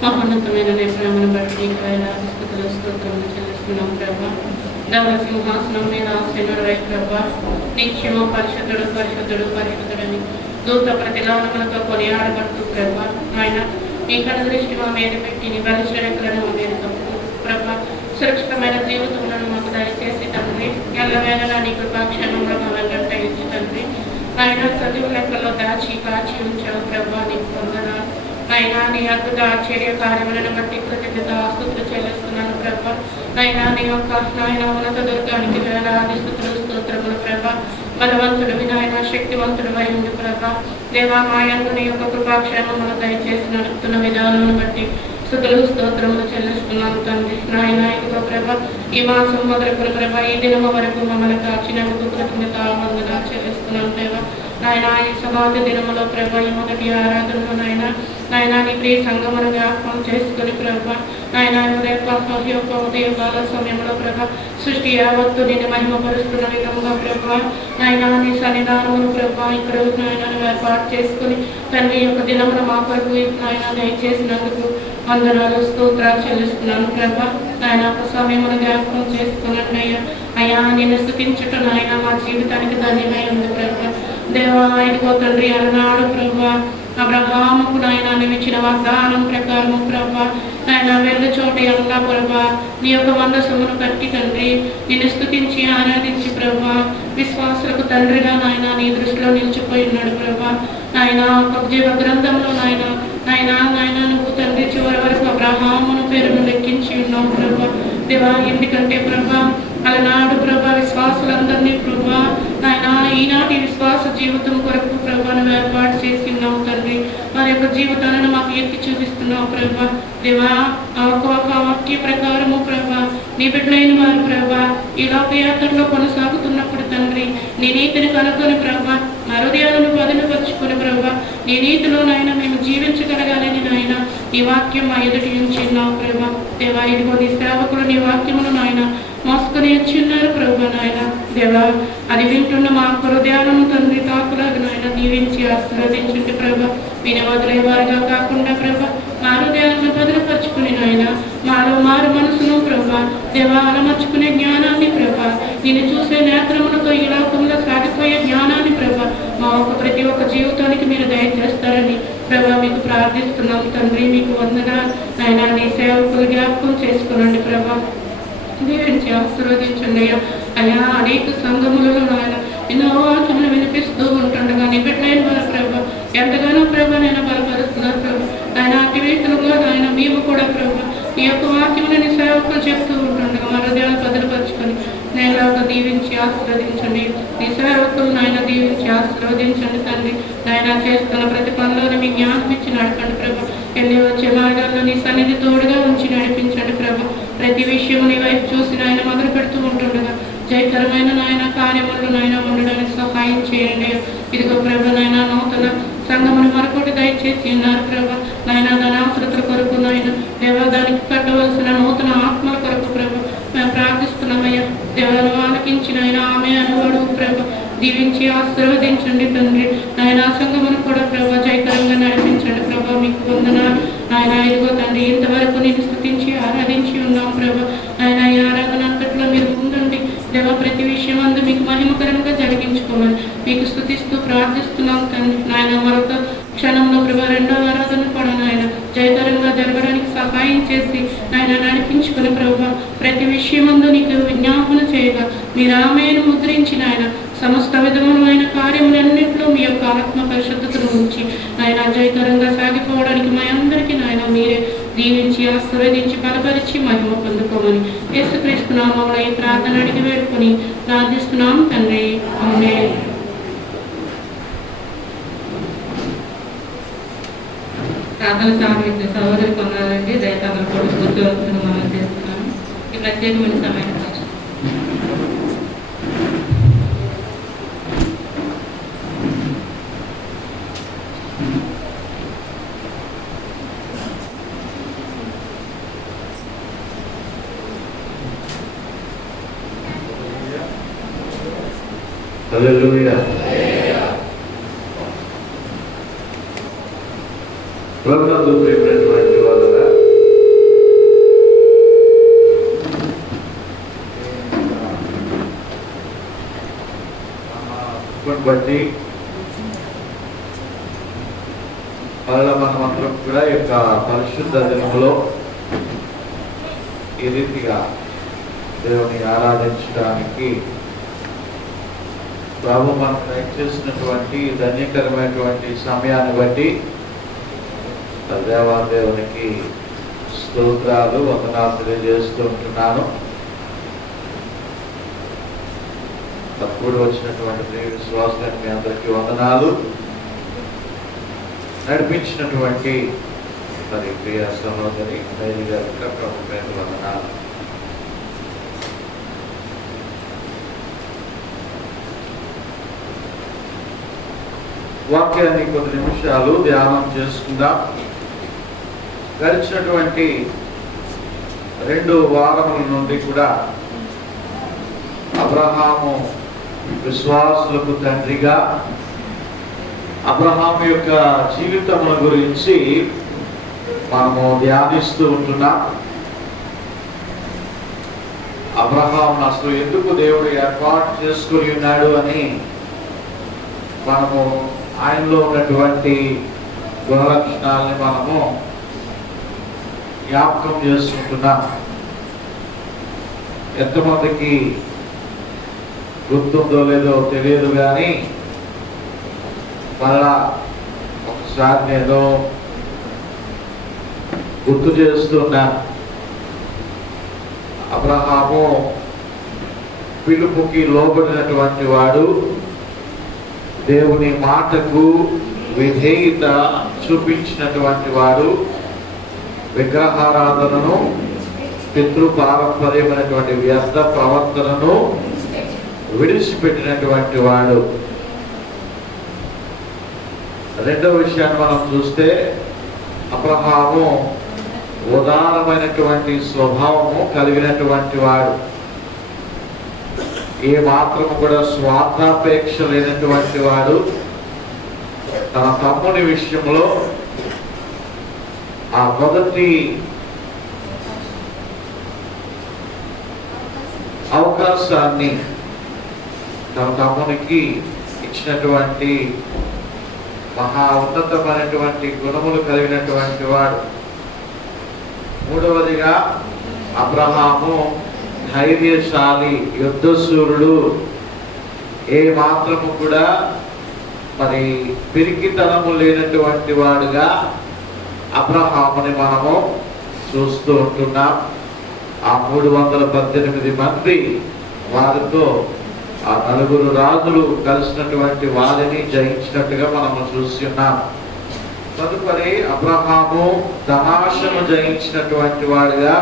మహోన్నతమైన నీ ప్రేమను బట్టి స్థుతులు స్తోత్రములు చెల్లిస్తున్నాం ప్రభా. ధవల సింహాసనం మీద ఆసీనుడవై ప్రభా, నిత్యము పరిశుద్ధుడు పరిశుద్ధుడు పరిశుద్ధుడని దూత ప్రతిలాపనతో కొనియాడబడుతూ ప్రభా, ఆయన నీ కళ్ళ దృష్టి మా మీద పెట్టి నీ బలిశరకులను మా మీద కప్పుతూ ప్రభా, సురక్షితమైన జీవితములను మాకు దయచేసి తండ్రి, ఎల్లవేళలా నీ కృపాక్షేమంలో మా వెంట ఇచ్చి తండ్రి, ఆయన చదువు లెక్కల్లో దాచి కాచి ఉంచావు ప్రభా. నీకు వందనాలు అయినా, నీ అద్భుత ఆశ్చర్య కార్యములను బట్టి కృతజ్ఞత స్తుతులు చెల్లిస్తున్నాను ప్రభా. అయినా నీ యొక్క నాయన ఉన్నత దుర్గానికి వేలాది స్తుతులు స్తోత్రములు ప్రభా. బలవంతుడు వినాయన శక్తివంతుడు వై ఉంది ప్రభా. దేవా మాయందు నీ యొక్క కృపాక్షేమమును దయచేసి నడుపుతున్న విధానాన్ని బట్టి స్తుతులు స్తోత్రములు చెల్లిస్తున్నాను తండ్రి. నాయన ఇదిగో ప్రభా, ఈ మాసం మొదలుకొని ప్రభా, ఈ దినము వరకు మమ్మల్ని కాచినందుకు కృతజ్ఞత వందనాలు చెల్లిస్తున్నాను దేవా. నాయన ఈ సమాధి దినములో ప్రభా, ఈ మొదటి ఆరాధనలో నాయన నీ ప్రియ సంగమను జ్ఞాపకం చేసుకుని ప్రభా, నాయన ఉదయకాల సమయంలో ప్రభా, సృష్టి యావత్తు నేను మహిమపరుస్తున్న విధంగా ప్రభా, నాయన నీ సన్నిధానమును ప్రభా ఇక్కడ నాయనను ఏర్పాటు చేసుకుని తండ్రి యొక్క దినమును మా కొరకు నాయన దయచేసినందుకు వందనాలు స్తోత్రాలు చెల్లిస్తున్నాను ప్రభా. నాయన ఒక సమయమును జ్ఞాపకం చేసుకునండి అయ్యా. నేను స్తుతించుట నాయన మా జీవితానికి ధన్యమై ఉంది ప్రభా. దేవా ఇదిగో తండ్రి, అలనాడు ప్రభా అబ్రహాముకు నాయన ఇచ్చిన వాగ్దానం ప్రకారము ప్రభా, నాయన వెళ్ళ చోట ఎలా ప్రభా నీ యొక్క మందసమును కట్టి తండ్రి నిన్ను స్తుతించి ఆరాధించి ప్రభా, విశ్వాసులకు తండ్రిగా నాయన నీ దృష్టిలో నిలిచిపోయి ఉన్నాడు ప్రభా. నాయన ఒక జీవ గ్రంథంలో నాయన నువ్వు తండ్రి చివరి వరకు అబ్రహామును పేరును లెక్కించి ఉన్నావు ప్రభా. దేవా ఎందుకంటే ప్రభా అలనాడు ప్రభా విశ్వాసులందరినీ ప్రభా నాయన ఈనాటి విశ్వాస జీవితం కొరకు ప్రభాను ఏర్పాటు చేసి ఉన్నావు తండ్రి. వారి యొక్క జీవితాలను మాకు ఎత్తి చూపిస్తున్నావు ప్రభా. దేవా ఒక వాక్య ప్రకారము ప్రభా నీ బిడ్డలైన వారు ప్రభా ఈ లోకయాత్రలో కొనసాగుతున్నప్పుడు తండ్రి నీ నీతిని కనుక్కొని ప్రభా మా హృదయాలను బదులుపరుచుకుని ప్రభా నీ నీతిలో నాయన మేము జీవించగలగాలని నాయన నీ వాక్యం మా ఎదుటి ఉంచి ఉన్నావు ప్రభా. దేవా ఇదిగో నీ సేవకులు నీ వాక్యమును నాయన మోసుకొని వచ్చి ఉన్నారు ప్రభా. నాయన దేవా అది వింటున్న మా హృదయాలను తండ్రి తాకులాగా నాయన దీవించి ఆశీర్వదించండి ప్రభా. వినవదిలేవారుగా కాకుండా ప్రభా మా హృదయాలను బదులుపరుచుకుని నాయన మాలో మారు మనసును ప్రభా దేవా అలమర్చుకునే జ్ఞానాన్ని ప్రభా, నేను చూసే నేత్రములతో ఈ లోకంలో సాగిపోయే జ్ఞానాన్ని ప్రభా మా ప్రతి ఒక్క జీవితానికి మీరు దయచేస్తారని ప్రభా మీకు ప్రార్థిస్తున్నాం తండ్రి. మీకు వందనాలు నాయన. నీ సేవకులు జ్ఞాపకం చేసుకునండి ప్రభా, దీవించి ఆశీర్వదించండి అయ్యా. అనేక సంఘములలో నాయన ఎన్నో వాక్యములు వినిపిస్తూ ఉంటుండగా నీ బిడ్డలైన వారు ప్రభా ఎంతగానో ప్రభా నేను బలపరుస్తున్నారు ప్రభా. ఆయన అతి వ్యక్తులుగా ఆయన మేము కూడా ప్రభా ఈ యొక్క వాక్యములు నీ సేవకులు చెప్తూ ఉంటుండగా మా హృదయాలు బదులుపరుచుకొని నేలాగా దీవించి ఆశీర్వదించండి. నీ సేవకులు నాయన దీవించి ఆశీర్వదించండి తండ్రి. నాయన చేస్తున్న ప్రతి పనిలోని మీ జ్ఞానం ఇచ్చి నడపండి ప్రభా. వెళ్ళి వచ్చే మార్గాల్లో నీ సన్నిధి తోడుగా ఉంచి నడిపించండి ప్రభా. ప్రతి విషయం నీ వైపు చూసి నాయన మొదలు పెడుతూ ఉంటుండగా జయకరమైన నాయన కార్యములు నాయన ఉండడానికి సహాయం చేయండి. ఇదిగో ప్రభా నాయన నూతన సంఘమును మరొకటి దయచేసి ఉన్నారు ప్రభా. నాయన దాని అవసరతల కొరకు నాయన దేవా దానికి కట్టవలసిన నూతన ఆత్మల కొరకు ప్రభా మేము ప్రార్థిస్తున్నామయ్యా. దేవాలను ఆలకించిన ఆయన ఆమె అనువాడు ప్రభా దీవించి ఆశీర్వదించండి తండ్రి. నాయన సంఘమును కూడా ప్రభా జయకరంగా నడిపించండి ప్రభా. మీకు వందనాలు నాయన. ఇదిగో తండ్రి ఇంతవరకు నేను స్తుతించి ఆరాధించి ఉన్నాం ప్రభా. నాయన ఈ ఆరాధన అంతట్లో మీరు ముందుండి దేవా ప్రతి విషయం అందు మీకు మహిమకరంగా జరిగించుకోమని మీకు స్తుతిస్తూ ప్రార్థిస్తున్నాం తండ్రి. నాయన మరొక క్షణంలో ప్రభా రెండవ ఆరాధన కూడా నాయన జయకరంగా జరగడానికి సహాయం చేసి నాయన నడిపించుకుని ప్రభా ప్రతి విషయమందు నీకు విజ్ఞాపన చేయగా మీరు ఆమెను ముద్రించి నాయన సమస్త విధములైన కార్యములన్నింటిలో మీ యొక్క ఆత్మ పరిశుద్ధతను ఉంచి నాయన జయకరంగా సాగిపోవడానికి మా అందరికీ నాయన మీరే దీవించి ఆశీర్వదించి బలపరిచి మహిమ పొందుకోమని యేసుక్రీస్తు నామములో ఈ ప్రార్థన అడిగి వేడుకొని ప్రార్థిస్తున్నాం తండ్రి. ఆమేన్. ప్రార్థన సామర్థ్య సహోదరి పొందాలండి దయతలు కూడా గుర్తువస్తున్న మనం చేస్తున్నాము. ఈ ప్రత్యేకమైన సమయం హల్లెలూయా. ప్రభునందు ప్రియమైనటువంటి వాళ్ళరా, బట్టి మరలా మనమందరం కూడా ఈ యొక్క పరిశుద్ధ దినములో ఈ రీతిగా దేవుని ఆరాధించడానికి ప్రభు మనకు దయచేసినటువంటి ధన్యకరమైనటువంటి సమయాన్ని బట్టి దేవాదేవునికి స్తోత్రాలు వందనాలు తెలియజేస్తూ ఉంటున్నాను. తప్పుడు వచ్చినటువంటి ప్రియ విశ్వాసానికి మీ అందరికీ వందనాలు. నడిపించినటువంటి మరి ప్రియ సహోదరి మేరీ గారికి ప్రభు పేరు వందనాలు. వాక్యాన్ని కొన్ని నిమిషాలు ధ్యానం చేసుకుందాం. గడిచినటువంటి 2 వారముల నుండి కూడా అబ్రహాము విశ్వాసులకు తండ్రిగా అబ్రహాము యొక్క జీవితముల గురించి మనము ధ్యానిస్తూ ఉంటున్నాం. అబ్రహామును అసలు ఎందుకు దేవుడు ఏర్పాటు చేసుకుని ఉన్నాడు అని మనము ఆయనలో ఉన్నటువంటి గుణలక్షణాలని మనము జ్ఞాపకం చేసుకుంటున్నాం. ఎంతమందికి గుర్తుందో లేదో తెలియదు కానీ మళ్ళా ఒకసారి నేను గుర్తు చేస్తున్నా. అబ్రహాము పిలుపుకి లోబడినటువంటి వాడు, దేవుని మాటకు విధేయత చూపించినటువంటి వాడు, విగ్రహారాధనను పితృపారంపర్యమైనటువంటి వ్యర్థ ప్రవర్తనను విడిచిపెట్టినటువంటి వాడు. రెండవ విషయాన్ని మనం చూస్తే అబ్రహాము ఉదారమైనటువంటి స్వభావము కలిగినటువంటి వాడు, ఏ మాత్రము కూడా స్వార్థాపేక్ష లేనటువంటి వాడు. తన తమ్ముని విషయంలో ఆ మొదటి అవకాశాన్ని తన తమ్మునికి ఇచ్చినటువంటి మహా ఉన్నతమైనటువంటి గుణములు కలిగినటువంటి వాడు. మూడవదిగా అబ్రహాము ధైర్యశాలి, యుద్ధశూరుడు. ఏ మాత్రము కూడా మరి పిరికితనము లేనటువంటి వాడుగా అబ్రహాముని మనము చూస్తూ ఉంటున్నాం. ఆ 318 మంది వారితో ఆ 4 రాజులు కలిసినటువంటి వారిని జయించినట్టుగా మనము చూస్తున్నాం. తదుపరి అబ్రహాము దమాషను జయించినటువంటి వాడిగా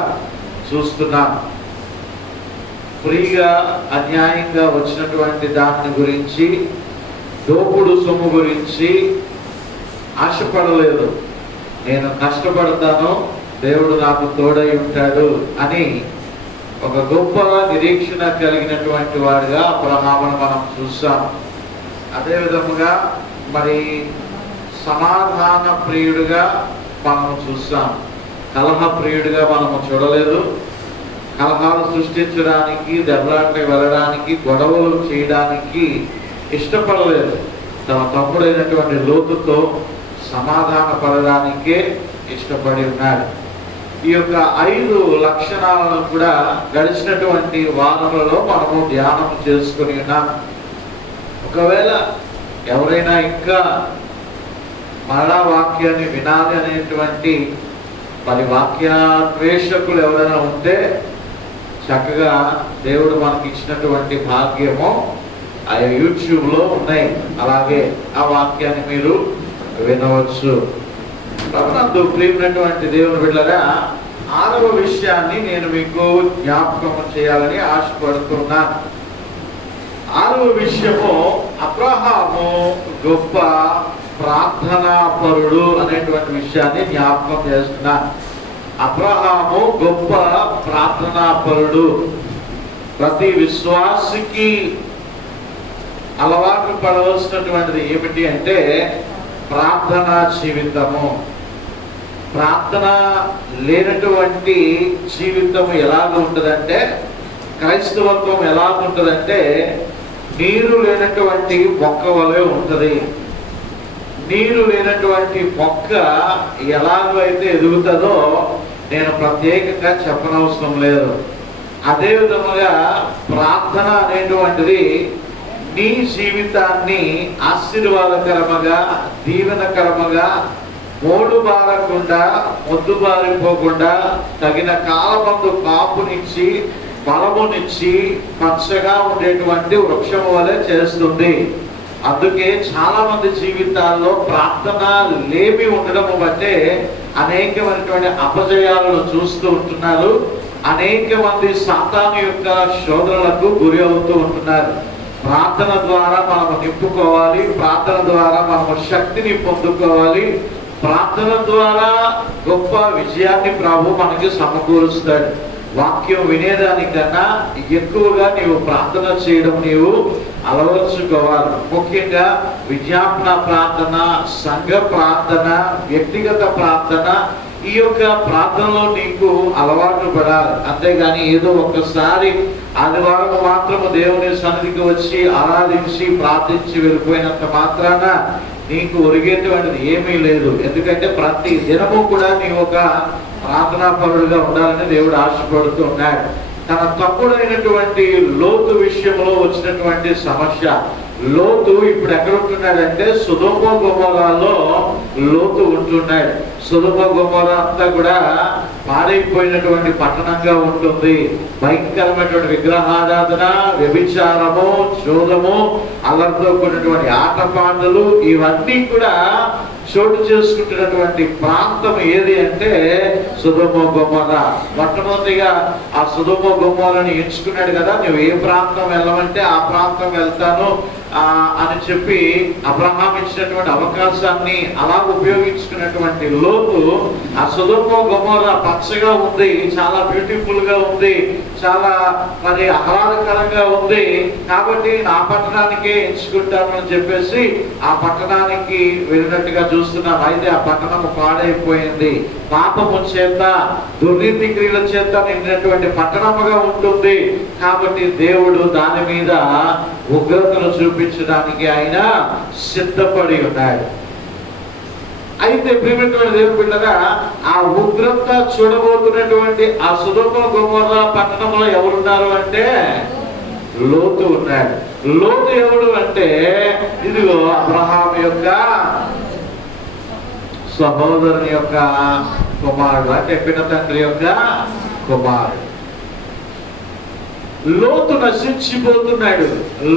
చూస్తున్నాం. ఫ్రీగా అన్యాయంగా వచ్చినటువంటి దాని గురించి, దోపుడు సొమ్ము గురించి ఆశపడలేదు. నేను కష్టపడతాను, దేవుడు నాకు తోడై ఉంటాడు అని ఒక గొప్ప నిరీక్షణ కలిగినటువంటి వాడిగా అబ్రహామును మనం చూసాం. అదే విధముగా మరి సమాధాన ప్రియుడిగా మనము చూసాం. కలహ ప్రియుడిగా మనము చూడలేదు. కలహాలు సృష్టించడానికి, దెబ్బలాటకి వెళ్ళడానికి, గొడవలు చేయడానికి ఇష్టపడలేదు. తన తమ్ముడైనటువంటి లోతుతో సమాధాన పడడానికే ఇష్టపడి ఉన్నాడు. ఈ యొక్క 5 లక్షణాలను కూడా గడిచినటువంటి వారములలో మనము ధ్యానం చేసుకుని ఉన్నాం. ఒకవేళ ఎవరైనా ఇంకా మరలా వాక్యాన్ని వినాలి అనేటువంటి మరి వాక్యాన్వేషకులు ఎవరైనా ఉంటే చక్కగా దేవుడు మనకి ఇచ్చినటువంటి భాగ్యము ఆ యూట్యూబ్లో ఉన్నాయి. అలాగే ఆ వాక్యాన్ని మీరు వినవచ్చు. ప్రభునందు ప్రియమైనటువంటి దేవుని బిడ్డలారా, 6వ విషయాన్ని నేను మీకు జ్ఞాపకం చేయాలని ఆశపడుతున్నాను. 6వ విషయము అబ్రహాము గొప్ప ప్రార్థనాపరుడు అనేటువంటి విషయాన్ని జ్ఞాపకం చేస్తున్నాను. అబ్రహాము గొప్ప ప్రార్థనాపరుడు. ప్రతి విశ్వాసికి అలవాటు పడవలసినటువంటిది ఏమిటి అంటే ప్రార్థనా జీవితము. ప్రార్థన లేనటువంటి జీవితం ఎలాగ ఉంటుందంటే, క్రైస్తవత్వం ఎలాగ ఉంటుందంటే నీరు లేనటువంటి మొక్క వలె ఉంటుంది. నీరు లేనటువంటి మొక్క ఎలాగైతే ఎదుగుతుందో నేను ప్రత్యేకంగా చెప్పనవసరం లేదు. అదే విధముగా ప్రార్థన అనేటువంటిది నీ జీవితాన్ని ఆశీర్వాదకరముగా, దీవెనకరముగా, మోడుబారకుండా, మొద్దుబారిపోకుండా, తగిన కాలమందు కాపునిచ్చి, బలమునిచ్చి, పచ్చగా ఉండేటువంటి వృక్షము వలె చేస్తుంది. అందుకే చాలా మంది జీవితాల్లో ప్రార్థన లేమి ఉండడము బట్టే అనేకమైనటువంటి అపజయాలను చూస్తూ ఉంటున్నారు. అనేక మంది సాతాను యొక్క శోధనలకు గురి అవుతూ ఉంటున్నారు. ప్రార్థన ద్వారా మనము నింపుకోవాలి, ప్రార్థన ద్వారా మనము శక్తిని పొందుకోవాలి, ప్రార్థన ద్వారా గొప్ప విజయాన్ని ప్రభు మనకి సమకూరుస్తాడు. వాక్యం వినేదానికన్నా ఎక్కువగా నీవు ప్రార్థన చేయడం నీవు అలవర్చుకోవాలి. ముఖ్యంగా విజ్ఞాపన ప్రార్థన, సంఘ ప్రార్థన, వ్యక్తిగత ప్రార్థన, ఈ యొక్క ప్రార్థనలో నీకు అలవాటు పడాలి. అంతేగాని ఏదో ఒక్కసారి ఆదివారం మాత్రము దేవుని సన్నిధికి వచ్చి ఆరాధించి ప్రార్థించి వెళ్ళిపోయినంత మాత్రాన నీకు ఒరిగేటువంటిది ఏమీ లేదు. ఎందుకంటే ప్రతి దినము కూడా నీవు ఒక ప్రార్థనా పరుడుగా ఉండాలని దేవుడు ఆశపడుతూ ఉన్నాడు. తన తమ్ముడైనటువంటి లోతు విషయంలో వచ్చినటువంటి సమస్య, లోతు ఇప్పుడు ఎక్కడ ఉంటున్నాడంటే సొదొమ గొమొరాలో లోతు ఉంటున్నాడు. సొదొమ గొమొరా అంతా కూడా పాడైపోయినటువంటి పట్టణంగా ఉంటుంది. భయంకరమైనటువంటి విగ్రహారాధన, వ్యభిచారము, చోదము, అల్లరితో కూడినటువంటి ఆటపాటలు, ఇవన్నీ కూడా చోటు చేసుకుంటున్నటువంటి ప్రాంతం ఏది అంటే సొదొమ గొమొరా. మొట్టమొదటిగా ఆ సొదొమ గొమొరాని ఎంచుకున్నాడు కదా, నువ్వు ఏ ప్రాంతం వెళ్ళమంటే ఆ ప్రాంతం వెళ్తాను అని చెప్పి అబ్రహాం ఇచ్చినటువంటి అవకాశాన్ని అలా ఉపయోగించుకున్నటువంటి లోతు ఆ సొదొమ గొమొరా పచ్చగా ఉంది, చాలా బ్యూటిఫుల్ గా ఉంది, చాలా మరి ఆహ్లాదకరంగా ఉంది, కాబట్టి ఆ పట్టణానికే ఎంచుకుంటాను అని చెప్పేసి ఆ పట్టణానికి వెళ్ళినట్టుగా చూస్తున్నాం. అయితే ఆ పట్టణం పాడైపోయింది, పాపము చేత, దుర్నీతి క్రియల చేత నిండినటువంటి పట్టణముగా ఉంటుంది. కాబట్టి దేవుడు దాని మీద ఉగ్రతను చూపించడానికి ఆయన సిద్ధపడి ఉన్నాడు. అయితే ప్రియమైనటువంటి దేవుని బిడ్డగా ఆ ఉగ్రత చూడబోతున్నటువంటి ఆ సొదొమ గొమొరా పట్టణంలో ఎవరున్నారు అంటే లోతు ఉన్నాడు. లోతు ఎవడు అంటే ఇదిగో అబ్రహాం యొక్క సహోదరుని యొక్క కుమారుడు, అంటే పిన తండ్రి యొక్క కుమారుడు. లోతు నశించిపోతున్నాడు,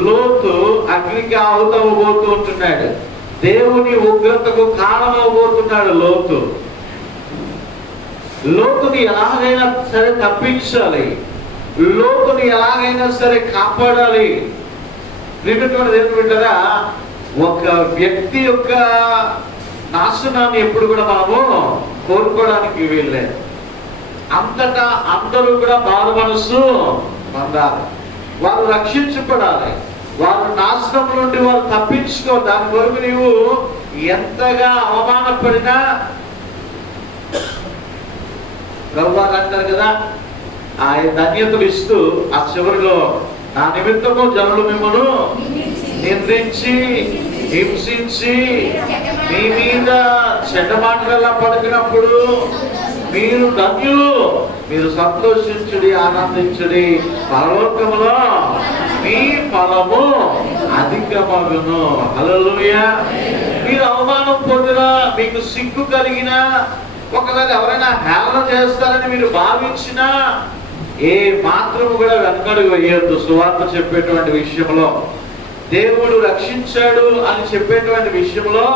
లోతు అగ్నికి ఆహుతవబోతూ ఉంటున్నాడు, దేవుని ఉగ్రతకు కారణమవబోతున్నాడు లోతు. లోతుని ఎలాగైనా సరే తప్పించాలి, లోతుని ఎలాగైనా సరే కాపాడాలి. ప్రియమైనటువంటి దేవుని బిడ్డలారా, ఒక వ్యక్తి యొక్క నాశనాన్ని ఎప్పుడు కూడా మనము కోరుకోవడానికి వీల్లేదు. అంతటా అందరూ కూడా మారు మనసు పొందాలి, వారు రక్షించబడాలి, వారు నాశనం నుండి వారు తప్పించుకో. దాని కొరకు నీవు ఎంతగా అవమానపడినా, ప్రభువారు అంటారు కదా, ఆయన ధన్యతలు ఇస్తూ ఆ చివరిలో నా నిమిత్తము జనులు మిమ్మల్ని నిందించి, హింసించి, మీ మీద చెడ్డ మాటలలా పలికినప్పుడు మీరు ధన్యులు, మీరు సంతోషించుడి, ఆనందించుడి, పరలోకములో మీ ఫలము అధికమగును. హల్లెలూయా. మీరు అవమానం పొందినా, మీకు సిగ్గు కలిగినా, ఒకవేళ ఎవరైనా హేళన చేస్తారని మీరు భావించినా ఏ మాత్రము కూడా వెనకడుగు వేయొద్దు. సువార్త చెప్పేటువంటి విషయంలో, దేవుడు రక్షించాడు అని చెప్పేటువంటి విషయంలో,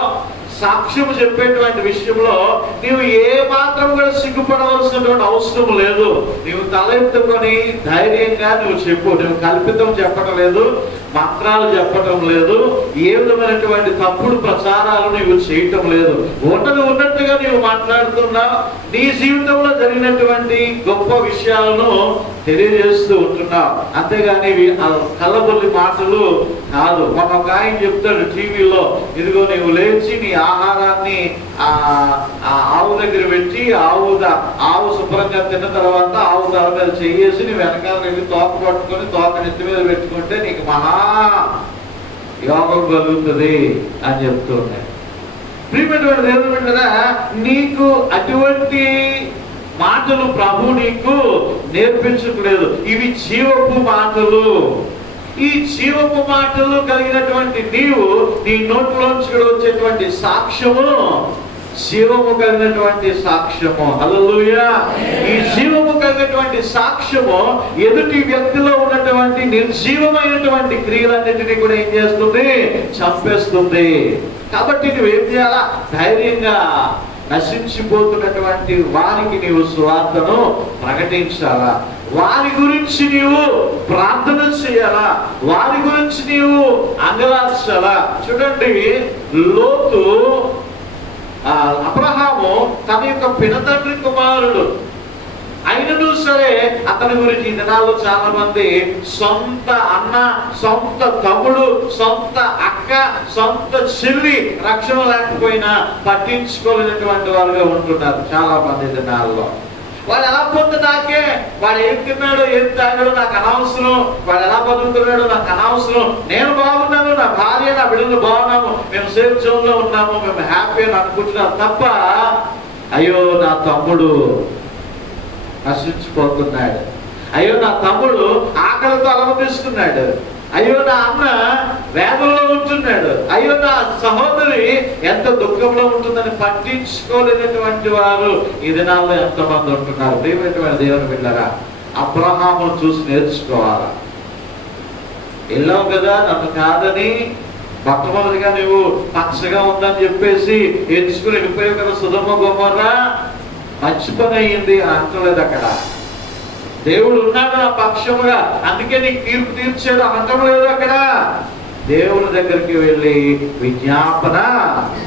సాక్ష్యం చెప్పేటువంటి విషయంలో నీవు ఏ మాత్రం కూడా సిగ్గుపడవలసినటువంటి అవసరం లేదు. నీవు తలెత్తుకొని ధైర్యంగా నువ్వు చెప్పు. నువ్వు కల్పితం చెప్పటం లేదు, మంత్రాలు చెప్పటం లేదు, ఏ విధమైనటువంటి తప్పుడు ప్రచారాలు నీవు చేయటం లేదు. ఉన్నట్టుగా నీవు మాట్లాడుతున్నావు, నీ జీవితంలో జరిగినటువంటి గొప్ప విషయాలను తెలియజేస్తూ ఉంటున్నావు. అంతేగాని కళ్ళబొల్లి మాటలు కాదు. ఒక ఆయన చెప్తాడు టీవీలో, ఇదిగో నీవు లేచి నీ ఆహారాన్ని ఆవు దగ్గర పెట్టి ఆవు శుభ్రంగా తిన్న తర్వాత ఆవు తల మీద చెయ్యేసి నీ వెనకాల వెళ్ళి తోక పట్టుకొని తోక నెత్తి మీద పెట్టుకుంటే నీకు మహా యోగం కలుగుతుంది అని చెప్తూ ఉన్నాయి. ప్రియమైనటువంటి దేవుని బిడ్డలారా, నీకు అటువంటి మాటలు ప్రభు నీకు నేర్పించట్లేదు. ఇవి జీవపు మాటలు. ఈ జీవపు మాటలు కలిగినటువంటి నీవు నీ నోట్లోంచి కూడా వచ్చేటువంటి సాక్ష్యము జీవము కలిగినటువంటి సాక్ష్యము. హల్లెలూయా. ఈ జీవము కలిగినటువంటి సాక్ష్యము ఎదుటి వ్యక్తిలో ఉన్నటువంటి నిర్జీవమైనటువంటి క్రియలన్నింటినీ కూడా ఏం చేస్తుంది? చంపేస్తుంది. కాబట్టి నువ్వేం చేయాలా? ధైర్యంగా నశించిపోతున్నటువంటి వారికి నీవు సువార్తను ప్రకటించాలా, వారి గురించి నీవు ప్రార్థన చేయాలా, వారి గురించి నీవు అంగలార్చాలా. చూడండి, లోతు అబ్రహాము తన యొక్క పినతండ్రి కుమారుడు అయినను సరే అతని గురించి ఈ దినాల్లో చాలా మంది సొంత అన్న, సొంత తమ్ముడు, సొంత అక్క, సొంత చెల్లి రక్షణ లేకపోయినా పట్టించుకోలేనటువంటి వారుగా ఉంటున్నారు చాలా మంది దినాల్లో. వాడు ఎలా పోతే నాకే, వాడు ఏం తిన్నాడో ఏం తాగాడో నాకు అనవసరం, వాడు ఎలా బతుకుతున్నాడో నాకు అనవసరం, నేను బాగున్నాను, నా భార్య నా బిడ్డలు బాగున్నాము, మేము సేఫ్ జోన్ లో ఉన్నాము, మేము హ్యాపీ అని అనుకుంటున్నాం తప్ప అయ్యో నా తమ్ముడు నశించిపోతున్నాడు, అయ్యో నా తమ్ముడు ఆకలితో అలమటిస్తున్నాడు, అయ్యో నా అన్న వేదనలో ఉంటున్నాడు, అయ్యో నా సహోదరి ఎంత దుఃఖంలో ఉంటుందని పట్టించుకోలేనటువంటి వారు ఈ దినాల్లో ఎంతమంది ఉంటున్నారు. ప్రియమైనటువంటి దేవుని బిడ్డలారా, అబ్రహాము చూసి నేర్చుకోవాలా. వెళ్ళావు కదా నన్ను కాదని, మొట్టమొదటిగా నువ్వు పచ్చగా ఉందని చెప్పేసి ఎంచుకుని వెళ్ళిపోయావు కదా సొదొమ గొమొర్రా, మంచి పని అయ్యింది అంటలేదు. అక్కడ దేవుడు ఉన్నాడు నా పక్షముగా, అందుకే నీకు తీర్పు తీర్చాడు అనటం లేదు. అక్కడ దేవుని దగ్గరికి వెళ్ళి విజ్ఞాపన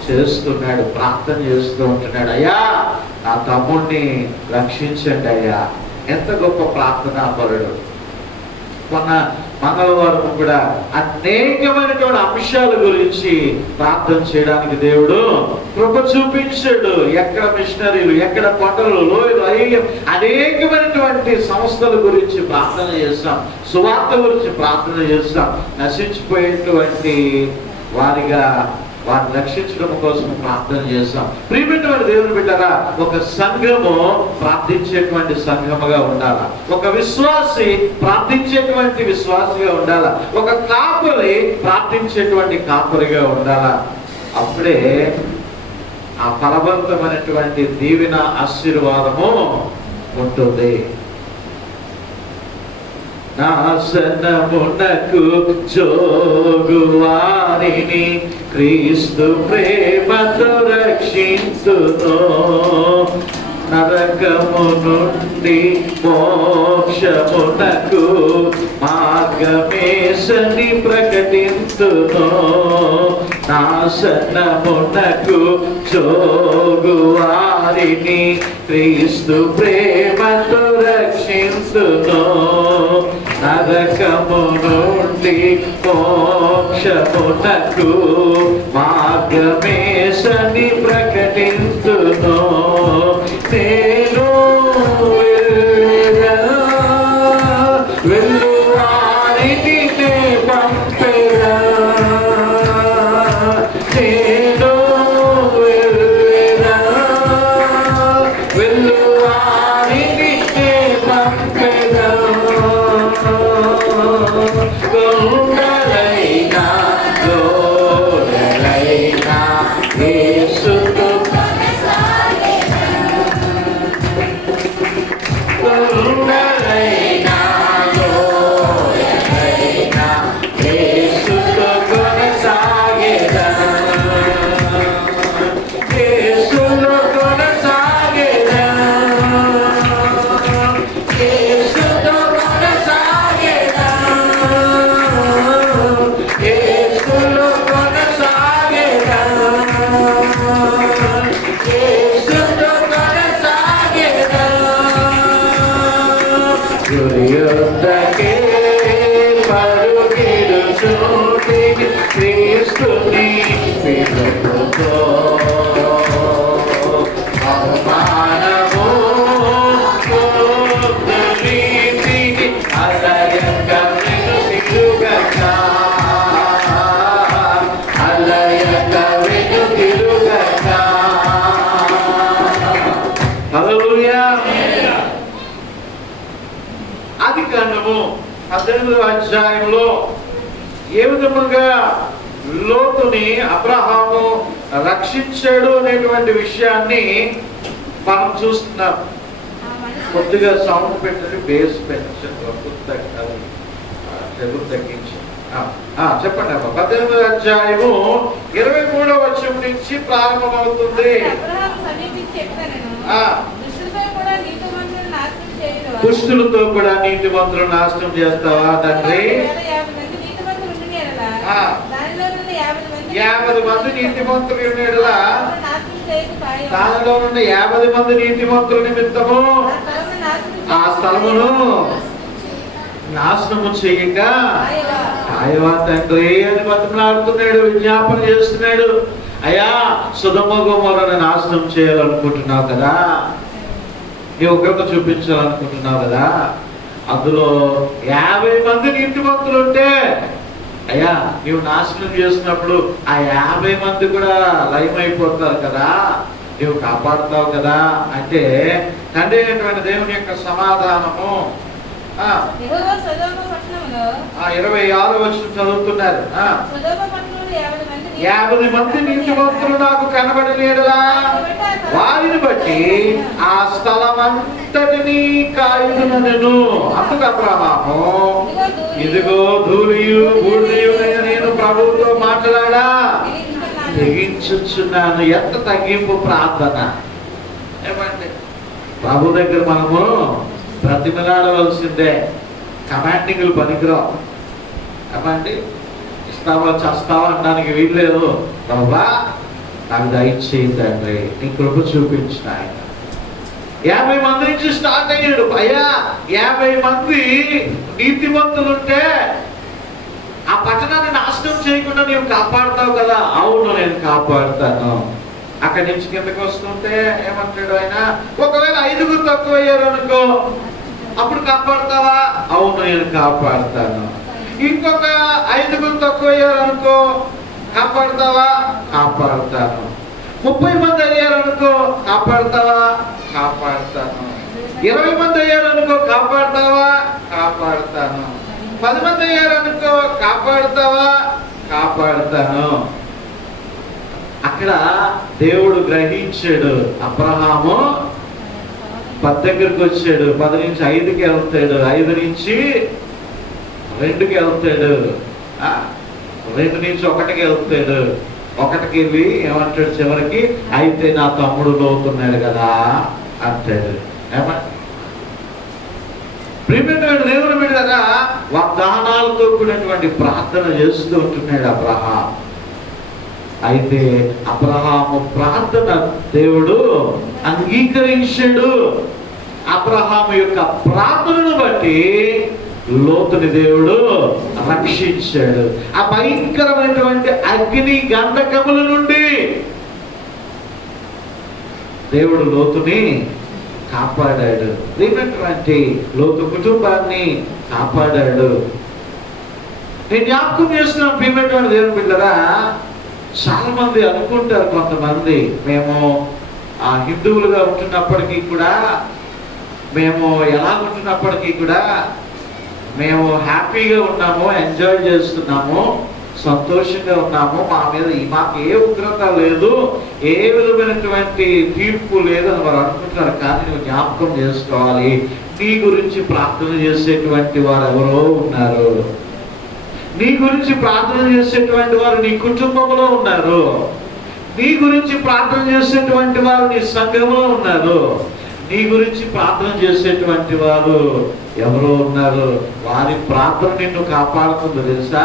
చేస్తున్నాడు, ప్రార్థన చేస్తూ ఉంటున్నాడు. అయ్యా నా తమ్ముడిని రక్షించండి అయ్యా. ఎంత గొప్ప ప్రార్థనా పరుడు. మొన్న మంగళవారం కూడా అనేకమైనటువంటి అంశాల గురించి ప్రార్థన చేయడానికి దేవుడు కృప చూపించాడు. ఎక్కడ మిషనరీలు, ఎక్కడ కొండలు, లోయలు, అనేకమైనటువంటి సంస్థల గురించి ప్రార్థన చేస్తాం, సువార్త గురించి ప్రార్థన చేస్తాం. నశించిపోయేటువంటి వారిగా వారిని రక్షించడం కోసం ప్రార్థన చేస్తాం. ప్రియమైనటువంటి దేవుని బిడ్డలారా, ఒక సంఘము ప్రార్థించేటువంటి సంఘముగా ఉండాలా, ఒక విశ్వాసి ప్రార్థించేటువంటి విశ్వాసిగా ఉండాలా, ఒక కాపరి ప్రార్థించేటువంటి కాపరిగా ఉండాలా. అప్పుడే ఆ ఫలవంతమైనటువంటి దీవెన ఆశీర్వాదము ఉంటుంది. నాశనమునకు జోగువారిని క్రీస్తు ప్రేమతో రక్షించును, నరకము నుండి మోక్షమునకు మార్గమేశని ప్రకటించును. నాశనమునకు జోగువారిని క్రీస్తు ప్రేమతో రక్షించును, నరకము నుండి మోక్షమునకు మార్గమేశని ప్రకటించును. నేను వెళ్ళువారిని పంపెదా, నేను వెళ్ళువారిని పంపెదా, కొండలైనా గోడలైనా యేసుతో కొండలైనా గోడలైనా యేసుతో కొనసాగేదా, యేసులో కొనసాగేదా, యేసుతో కొనసాగేదా, యేసులో కొనసాగేదా, యేసుతో కొనసాగేదా. గురియొద్దకే పరుగిడుచుంటి క్రీస్తుని పిలుపుతో అవమానము హల్లెలూయా. ఆదికాండము 18వ అధ్యాయంలో ఏ విధముగా లోతుని అబ్రహాము రక్షించాడు అనేటువంటి విషయాన్ని మనం చూస్తున్నాం. కొద్దిగా సౌండ్ పెట్టండి, బేస్ పెన్షన్ తెలుగు తగ్గించి చెప్పండి అమ్మ. 18వ అధ్యాయము 23వ వచనం నుంచి ప్రారంభమవుతుంది. దుష్టులతో కూడా నీతిమంతులు నాశనం చేస్తావా తండ్రి? 50 మంది నీతిమంతులు ఉండేలా దానిలో నుండి 50 మంది నీతిమంతుల నిమిత్తము ఆ స్థలమును నాశనము చేయక ఆయవా తండ్రి అని బతిమలాడుతున్నాడు, విజ్ఞాపన చేస్తున్నాడు. అయ్యా, సొదొమ గొమొర్రాను నాశనం చేయాలనుకుంటున్నావు కదా, నీ ఉగ్రత చూపించాలనుకుంటున్నావు కదా, అందులో 50 మంది నీతిమంతులు ఉంటే అయ్యా నీవు నాశనం చేసినప్పుడు ఆ 50 మంది కూడా లయమైపోతారు కదా, నీవు కాపాడుతావు కదా అంటే తండ్రి అయినటువంటి దేవుని యొక్క సమాధానము 26వ వచనం చదువుతున్నారు. 50 మంది నీతిమంతులు నాకు కనబడలేదులా, వారిని బట్టి ఆ స్థలమంతటిని కాయుదునను. అందుకు అబ్రహాము, ఇదిగో ధూళియు బూడిదయునైన నేను ప్రభువుతో మాట్లాడా తెగించుచున్నాను. ఎంత తగ్గింపు ప్రార్థన ఏమండి. ప్రభు దగ్గర మనము బ్రతిమలాడవలసిందే, కమాండింగ్లు పనికిరావు. ఏమండి, ఇస్తావా చస్తావా అనడానికి వీల్లేదు. ప్రభువా నాకు దయచేయి తండ్రి, నీ కృప చూపించిన ఆయన. 50 మంది నుంచి స్టార్ట్ అయ్యాడు. అయ్యా 50 మంది నీతిమంతులుంటే ఆ పట్టణాన్ని నాశనం చేయకుండా నీవు కాపాడుతావు కదా. అవును, నేను కాపాడుతాను. అక్కడి నుంచి కిందకి వస్తుంటే ఏమంటాడు ఆయన, ఒకవేళ 5 తక్కువ అయ్యారు అనుకో, అప్పుడు కాపాడుతావా? అవును, నేను కాపాడుతాను. ఇంకొక 5 తక్కువ అయ్యారు అనుకో, కాపాడుతావా? కాపాడుతాను. 30 మంది అయ్యారు అనుకో, కాపాడుతావా? కాపాడుతాను. 20 మంది అయ్యారు అనుకో, కాపాడుతావా? కాపాడుతాను. 10 మంది అయ్యారు అనుకో, కాపాడుతావా? కాపాడుతాను. అక్కడ దేవుడు గ్రహించాడు. అబ్రహాము 10 దగ్గరికి వచ్చాడు, 10 నుంచి 5కి వెళ్తాడు, 5 నుంచి 2కి వెళ్తాడు, 2 నుంచి 1కి వెళ్తాడు, 1కి వెళ్ళి ఏమంటాడు చివరికి, అయితే నా తమ్ముడు లోతున్నాడు కదా అంటాడు. ప్రియమైన దేవుని బిడ్డలారా, వాగ్దానాలతో కూడినటువంటి ప్రార్థన చేస్తూ ఉంటున్నాడు అబ్రహాం. అయితే అబ్రహాము ప్రార్థన దేవుడు అంగీకరించాడు. అబ్రహాము యొక్క ప్రార్థనను బట్టి లోతుని దేవుడు రక్షించాడు. ఆ భయంకరమైనటువంటి అగ్ని గంధకముల నుండి దేవుడు లోతుని కాపాడాడు. లేనటువంటి లోతు కుటుంబాన్ని కాపాడాడు. నేను జ్ఞాపకం చేస్తున్నాను ప్రియమైనటువంటి దేవుని బిడ్డలారా, చాలా మంది అనుకుంటారు, కొంతమంది మేము హిందువులుగా ఉంటున్నప్పటికీ కూడా, మేము ఎలా ఉంటున్నప్పటికీ కూడా మేము హ్యాపీగా ఉన్నాము, ఎంజాయ్ చేస్తున్నాము, సంతోషంగా ఉన్నాము, మా మీద మాకు ఏ ఉగ్రత లేదు, ఏ విధమైనటువంటి తీర్పు లేదు అని వారు అనుకుంటున్నారు. కానీ నువ్వు జ్ఞాపకం చేసుకోవాలి, నీ గురించి ప్రార్థన చేసేటువంటి వారు ఎవరో ఉన్నారు. నీ గురించి ప్రార్థన చేసేటువంటి వారు నీ కుటుంబంలో ఉన్నారు. నీ గురించి ప్రార్థన చేసేటువంటి వారు నీ సంఘంలో ఉన్నారు. నీ గురించి ప్రార్థన చేసేటువంటి వారు ఎవరో ఉన్నారు. వారి ప్రార్థన నిన్ను కాపాడుతుంది తెలుసా.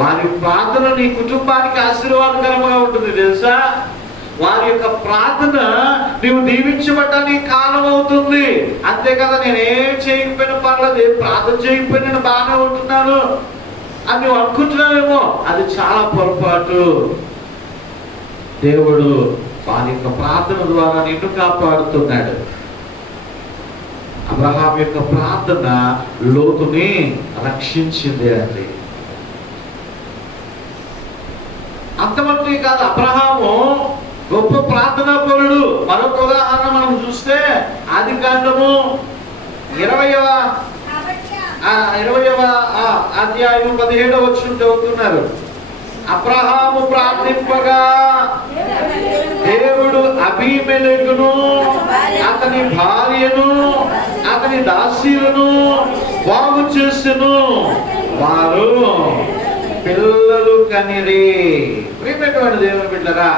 వారి ప్రార్థన నీ కుటుంబానికి ఆశీర్వాదకరంగా ఉంటుంది తెలుసా. వారి యొక్క ప్రార్థన నీవు దీవించబడ్డానికి కారణం అవుతుంది. అంతే కదా, నేనేం చేయకపోయినా పర్లేదు, ఏం ప్రార్థన చేయకపోయినా నేను బాగానే ఉంటున్నాను అని నువ్వు అనుకుంటున్నావేమో, అది చాలా పొరపాటు. దేవుడు వారి యొక్క ప్రార్థన ద్వారా నిన్ను కాపాడుతున్నాడు. అబ్రహాం యొక్క ప్రార్థన లోతుని రక్షించింది అండి. అంతమంది కాదు, అబ్రహాము గొప్ప ప్రార్థనా పరుడు. మరొక ఉదాహరణ మనం చూస్తే ఆదికాండము 20వ అధ్యాయం 17వ వచనం చదువుతున్నారు. అబ్రహాము ప్రార్థింపగా దేవుడు అబీమెలెకును అతని భార్యను అతని దాసీలను బాగు చేసెను, వారు పిల్లలు కనిరి. ప్రియమైనటువంటి దేవుని బిడ్డరా,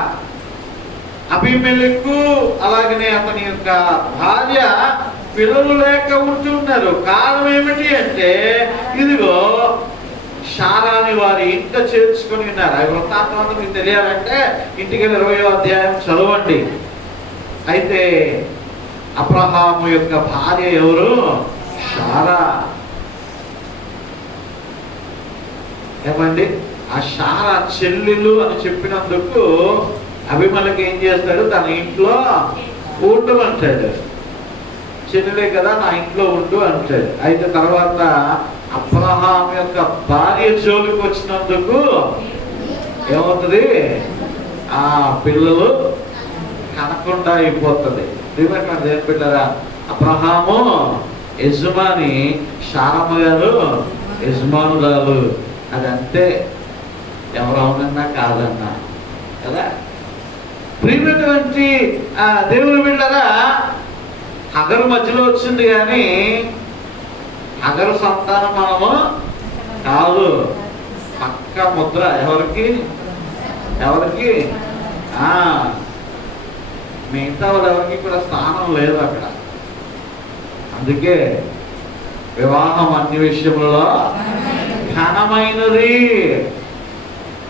అబీమెలెకు అలాగనే అతని యొక్క భార్య పిల్లలు లేక ఉంటున్నారు. కారణం ఏమిటి అంటే, ఇదిగో శారాని వారి ఇంట చేర్చుకొని ఉన్నారు. ఆ వృత్తాంతం మీకు తెలియాలంటే ఇంటికి 20వ అధ్యాయం చదవండి. అయితే అబ్రహాము యొక్క భార్య ఎవరు? శారా. ఏమండి, ఆ శారా చెల్లెలు అని చెప్పినందుకు అభిమలకి ఏం చేస్తాడు? తన ఇంట్లో ఉండమంటాడు. చెల్లెలే కదా, నా ఇంట్లో ఉండు అంటాడు. అయితే తర్వాత అబ్రహాం యొక్క భార్య జోలికి వచ్చినందుకు ఏమవుతుంది? ఆ పిల్లలు కనకుండా అయిపోతుంది. ఏం పెట్టారా? అబ్రహాము యజమాని, శారమ్మ గారు యజమానురాలు. అది అంతే, ఎవరవునన్నా కాదన్నా కదా. ప్రియమైనటువంటి దేవుని బిడ్డరా, హగరు మధ్యలో వచ్చింది కానీ హగరు సంతానం మనము కాదు. పక్క ముద్ర ఎవరికి? మిగతా వాళ్ళు ఎవరికి కూడా స్థానం లేదు అక్కడ. అందుకే వివాహం అన్ని విషయంలో ఘనమైనది.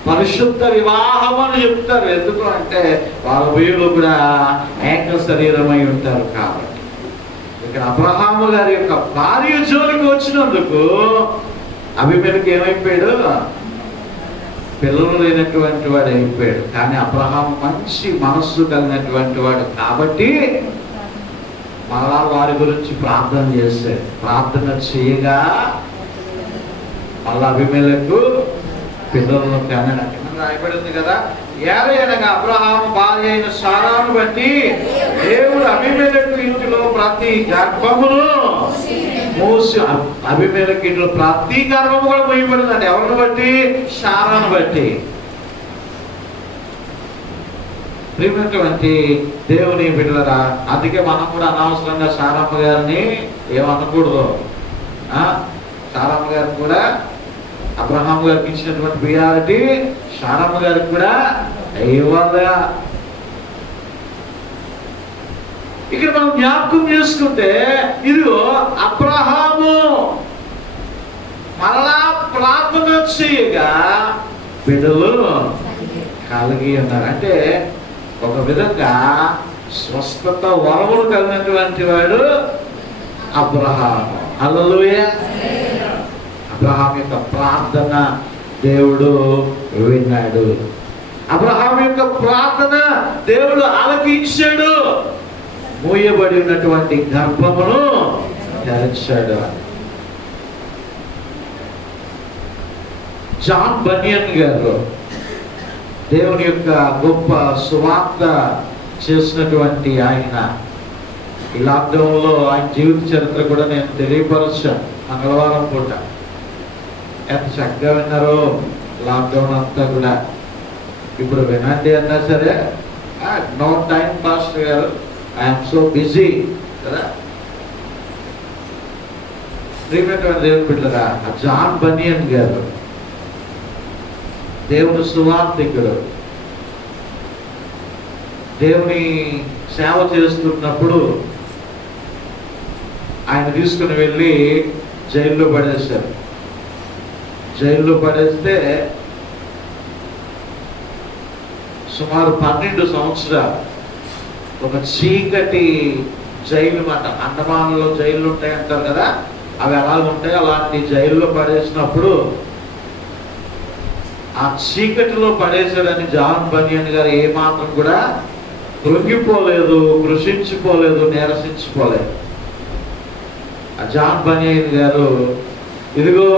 పరిశుద్ధ వివాహం అని చెప్తారు. ఎందుకు అంటే వాళ్ళ ఉభయులు కూడా ఏక శరీరమై ఉంటారు కాబట్టి. ఇక్కడ అబ్రహాము గారి యొక్క భార్య జోలికి వచ్చినందుకు అబీమెలెకు ఏమైపోయాడు? పిల్లలు లేనటువంటి వాడు అయిపోయాడు. కానీ అబ్రహాము మంచి మనస్సు కలిగినటువంటి వాడు కాబట్టి మళ్ళా వారి గురించి ప్రార్థన చేశాడు. ప్రార్థన చేయగా మళ్ళా అబీమెలెకు పిల్లలను కన్నాడు. రాయబడింది కదా, ఏలయనగా అబ్రహాము భార్య అయిన శారాను బట్టి దేవుడు అబీమెలెకు ఇంటిలో ప్రతి గర్భమును మూసి, అబీమెలెకు ఇంట్లో ప్రతి గర్భము కూడా మూయబడిందండి. ఎవరిని బట్టి? శారాను బట్టి. ప్రియమైనటువంటి దేవుని బిడ్డలరా, అందుకే మనం కూడా అనవసరంగా శారమ్మ గారిని ఏమనకూడదు. శారమ్మ గారిని కూడా అబ్రహాం గారికి ఇచ్చినటువంటి ప్రియారిటీ శారమ్మ గారికి కూడా ఇవ్వాలి. ఇక్కడ మనం జ్ఞాపకం చేసుకుంటే ఇదిగో అబ్రహాము మరలా ప్రార్థన చేయగా బిడ్డలు కలిగి ఉన్నారు. అంటే ఒక విధంగా స్వస్థత వరములు కలిగినటువంటి వాడు అబ్రహాము. హల్లెలూయా. అబ్రహాం యొక్క ప్రార్థన దేవుడు విన్నాడు. అబ్రహాం యొక్క ప్రార్థన దేవుడు ఆలకించాడు. మూయబడి ఉన్నటువంటి గర్భమును తెరచాడు. జాన్ బనియన్ గారు దేవుని యొక్క గొప్ప సువార్త చేసినటువంటి ఆయన. ఈ లాక్డౌన్లో ఆయన జీవిత చరిత్ర కూడా నేను తెలియపరచాను మంగళవారం పూట. ఎంత చక్కగా విన్నారో లాక్డౌన్ అంతా కూడా. ఇప్పుడు వినండి అన్నా సరే, నో టైం పాస్టర్ గారు, ఐఎమ్ సో బిజీ కదా. ప్రియమైనటువంటి దేవుని బిడ్డలారా, జాన్ బనియన్ గారు దేవుని సువార్తికుడు. దేవుని సేవ చేస్తున్నప్పుడు ఆయన తీసుకుని వెళ్ళి జైల్లో పడేశారు. జైల్లో పడేస్తే సుమారు 12 సంవత్సరాలు ఒక చీకటి జైలు మాట. అండమాన్లో జైళ్ళు ఉంటాయి అంటారు కదా, అవి ఎలాగుంటాయి అలాంటి జైల్లో పడేసినప్పుడు ఆ చీకటిలో పడేసాడని జాన్ బనియన్ గారు ఏమాత్రం కూడా కృంగిపోలేదు, కృషించిపోలేదు, నీరసించిపోలేదు. ఆ జాన్ బనియన్ గారు ఇదిగో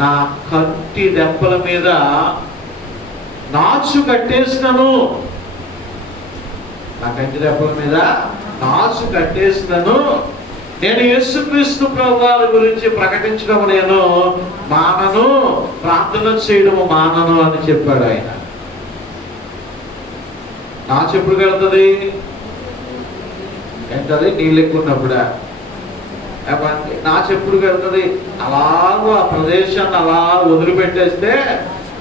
నా కంటి దెబ్బల మీద నాచు కట్టేసినను నా కంటి రెప్పల మీద నాచు కట్టేసినను, నేను యేసుక్రీస్తు ప్రభువారి గురించి ప్రకటించడం నేను మానను, ప్రార్థన చేయడము మానను అని చెప్పాడు ఆయన. నాచు ఎప్పుడు కడుతుంది? ఏంటది? నీళ్ళు ఎక్కువ ఉన్నప్పుడా? నాచు ఎప్పుడు కడుతుంది? అలాగూ ఆ ప్రదేశాన్ని అలా వదిలిపెట్టేస్తే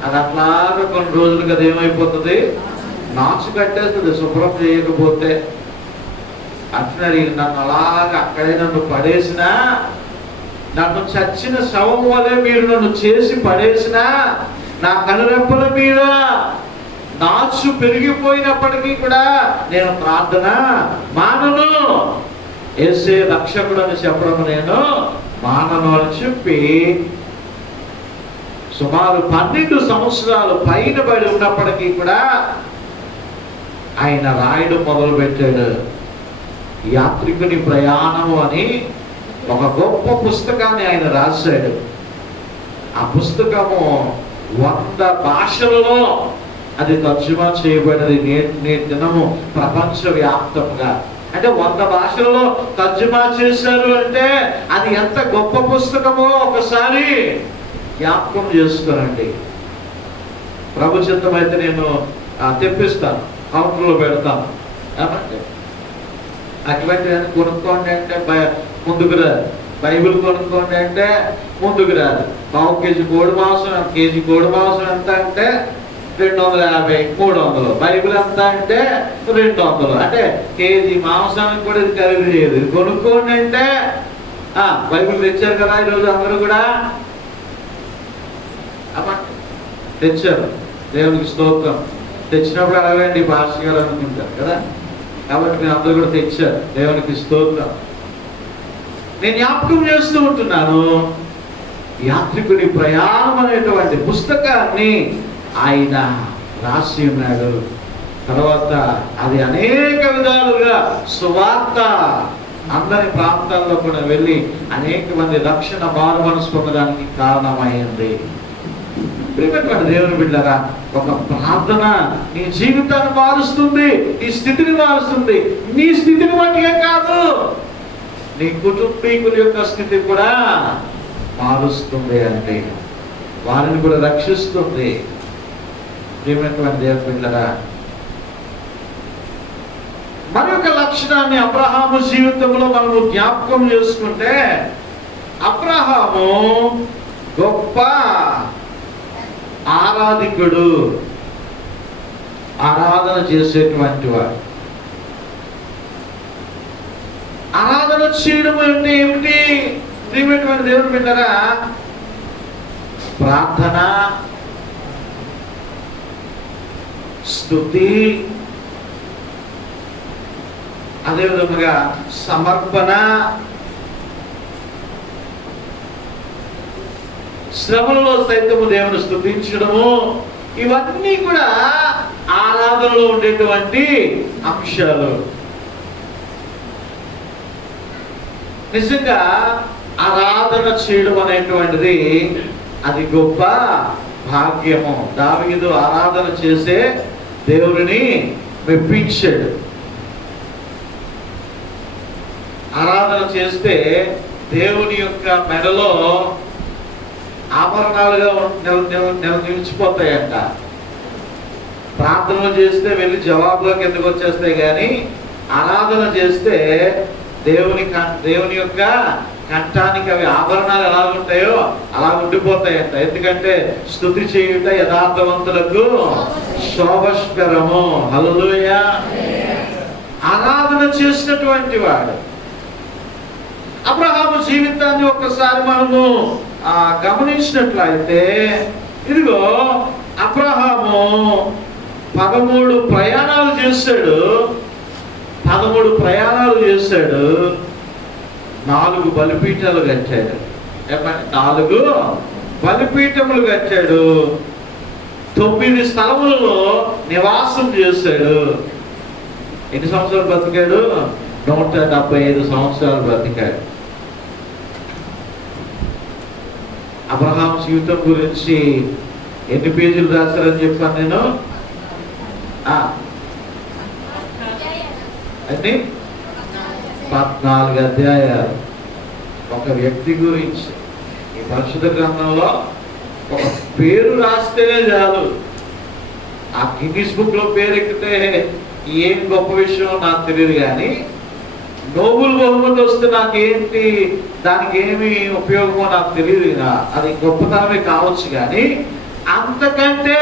అది అట్లాగా కొన్ని రోజులకి అది ఏమైపోతుంది? నాచు కట్టేస్తుంది శుభ్రం చేయకపోతే. అంటున్నాడు, నన్ను అలాగా అక్కడే నన్ను పడేసినా, నన్ను చచ్చిన శవం వలె మీరు నన్ను చేసి పడేసినా, నా కనురెప్పల మీద నాచు పెరిగిపోయినప్పటికీ కూడా నేను ప్రార్థన మానను, యేసే రక్షకుడు అని చెప్పడం నేను మానను అని చెప్పి సుమారు 12 సంవత్సరాలు పైన పడి ఉన్నప్పటికీ కూడా ఆయన రాయడం మొదలు పెట్టాడు. యాత్రికుని ప్రయాణము అని ఒక గొప్ప పుస్తకాన్ని ఆయన రాశాడు. ఆ పుస్తకము 100 భాషలలో అది తర్జుమా చేయబడినది. నేటి దినము ప్రపంచవ్యాప్తంగా అంటే 100 భాషలలో తర్జుమా చేశారు అంటే అది ఎంత గొప్ప పుస్తకమో ఒకసారి జ్ఞాపకం చేసుకోనండి. ప్రభు చిత్తమైతే నేను తెప్పిస్తాను, కౌంటర్లో పెడతాను. ఏమంటే అటువంటి కొనుక్కోండి అంటే ముందుకు రాదు. బైబిల్ కొనుక్కోండి అంటే ముందుకు రాదు. 1/2 కేజీ కోడి మాంసం, కేజీ కోడి మాంసం ఎంత అంటే 250, 300. బైబిల్ ఎంత అంటే 200. అంటే కేజీ మాంసానికి కూడా ఇది ఖరీదు చేయదు. ఇది కొనుక్కోండి అంటే బైబిల్ తెచ్చారు కదా ఈరోజు అందరూ కూడా. తెచ్చారు, దేవునికి స్తోత్రం. తెచ్చినప్పుడు అడగండి పాస్టర్ గారు అనుకుంటారు కదా. కాబట్టి మీరు అందరూ కూడా తెచ్చారు, దేవునికి స్తోత్రం. నేను జ్ఞాపకం చేస్తూ ఉంటున్నాను, యాత్రికుని ప్రయాణం అనేటువంటి పుస్తకాన్ని ఆయన రాసి ఉన్నాడు. తర్వాత అది అనేక విధాలుగా సువార్త అందరి ప్రాంతాల్లో కూడా వెళ్ళి అనేక మంది రక్షణ మారు మనసు పొందడానికి కారణమైంది. దేవుని బిడ్డలారా, ఒక ప్రార్థన నీ జీవితాన్ని మారుస్తుంది, నీ స్థితిని మారుస్తుంది. నీ స్థితిని బట్టిగా కాదు, నీ కుటుంబీకుల యొక్క స్థితి కూడా మారుస్తుంది. అంటే వారిని కూడా రక్షిస్తుంది. ప్రియమైనటువంటి దేవుని బిడ్డలారా, మరి ఒక లక్షణాన్ని అబ్రహాము జీవితంలో మనము జ్ఞాపకం చేసుకుంటే, అబ్రహాము గొప్ప ఆరాధికుడు, ఆరాధన చేసేటువంటి వాడు. ఆరాధన చేయడం అంటే ఏమిటి? ప్రియమైనటువంటి దేవుని బిడ్డలారా, ప్రార్థన, స్తుతి, అదేవిధముగా సమర్పణ, శ్రమలలో సైతము దేవుని స్తుతించడము, ఇవన్నీ కూడా ఆరాధనలో ఉండేటువంటి అంశాలు. నిజంగా ఆరాధన చేయడం అనేటువంటిది అది గొప్ప భాగ్యము. దావీదు ఆరాధన చేసే దేవుడిని మెప్పించాడు. ఆరాధన చేస్తే దేవుని యొక్క మెడలో ఆభరణాలుగా నిలిచిపోతాయంట. ప్రార్థనలు చేస్తే వెళ్ళి జవాబులోకి ఎందుకు వచ్చేస్తాయి, కానీ ఆరాధన చేస్తే దేవుని యొక్క కంఠానికి అవి ఆభరణాలు ఎలా ఉంటాయో అలా ఉండిపోతాయంట. ఎందుకంటే స్తుతి చేయుట యథార్థవంతులకు శోభస్కరము. హల్లెలూయా. ఆరాధన చేసినటువంటి వాడు అబ్రహాము జీవితాన్ని ఒక్కసారి మనము గమనించినట్లయితే, ఇదిగో అబ్రహాము 13 ప్రయాణాలు చేశాడు. 13 ప్రయాణాలు చేశాడు. 4 బలిపీఠాలు కట్టాడు. 4 బలిపీఠములు కట్టాడు. 9 స్థలములలో నివాసం చేశాడు. ఎన్ని సంవత్సరాలు బతికాడు? 175 సంవత్సరాలు బతికాడు. అబ్రహాం జీవితం గురించి ఎన్ని పేజీలు రాశారని చెప్పాను నేను? అంటే 14 అధ్యాయాలు ఒక వ్యక్తి గురించి. ఈ పరిశుద్ధ గ్రంథంలో ఒక పేరు రాస్తేనే చాలు. ఆ గిన్నిస్ బుక్ లో పేరు ఎక్కితే ఏం గొప్ప విషయం నాకు తెలియదు, కానీ నోబెల్ బహుమతి వస్తే నాకేంటి, దానికి ఏమి ఉపయోగమో నాకు తెలియదు. అది గొప్పతనమే కావచ్చు, కానీ అంతకంటే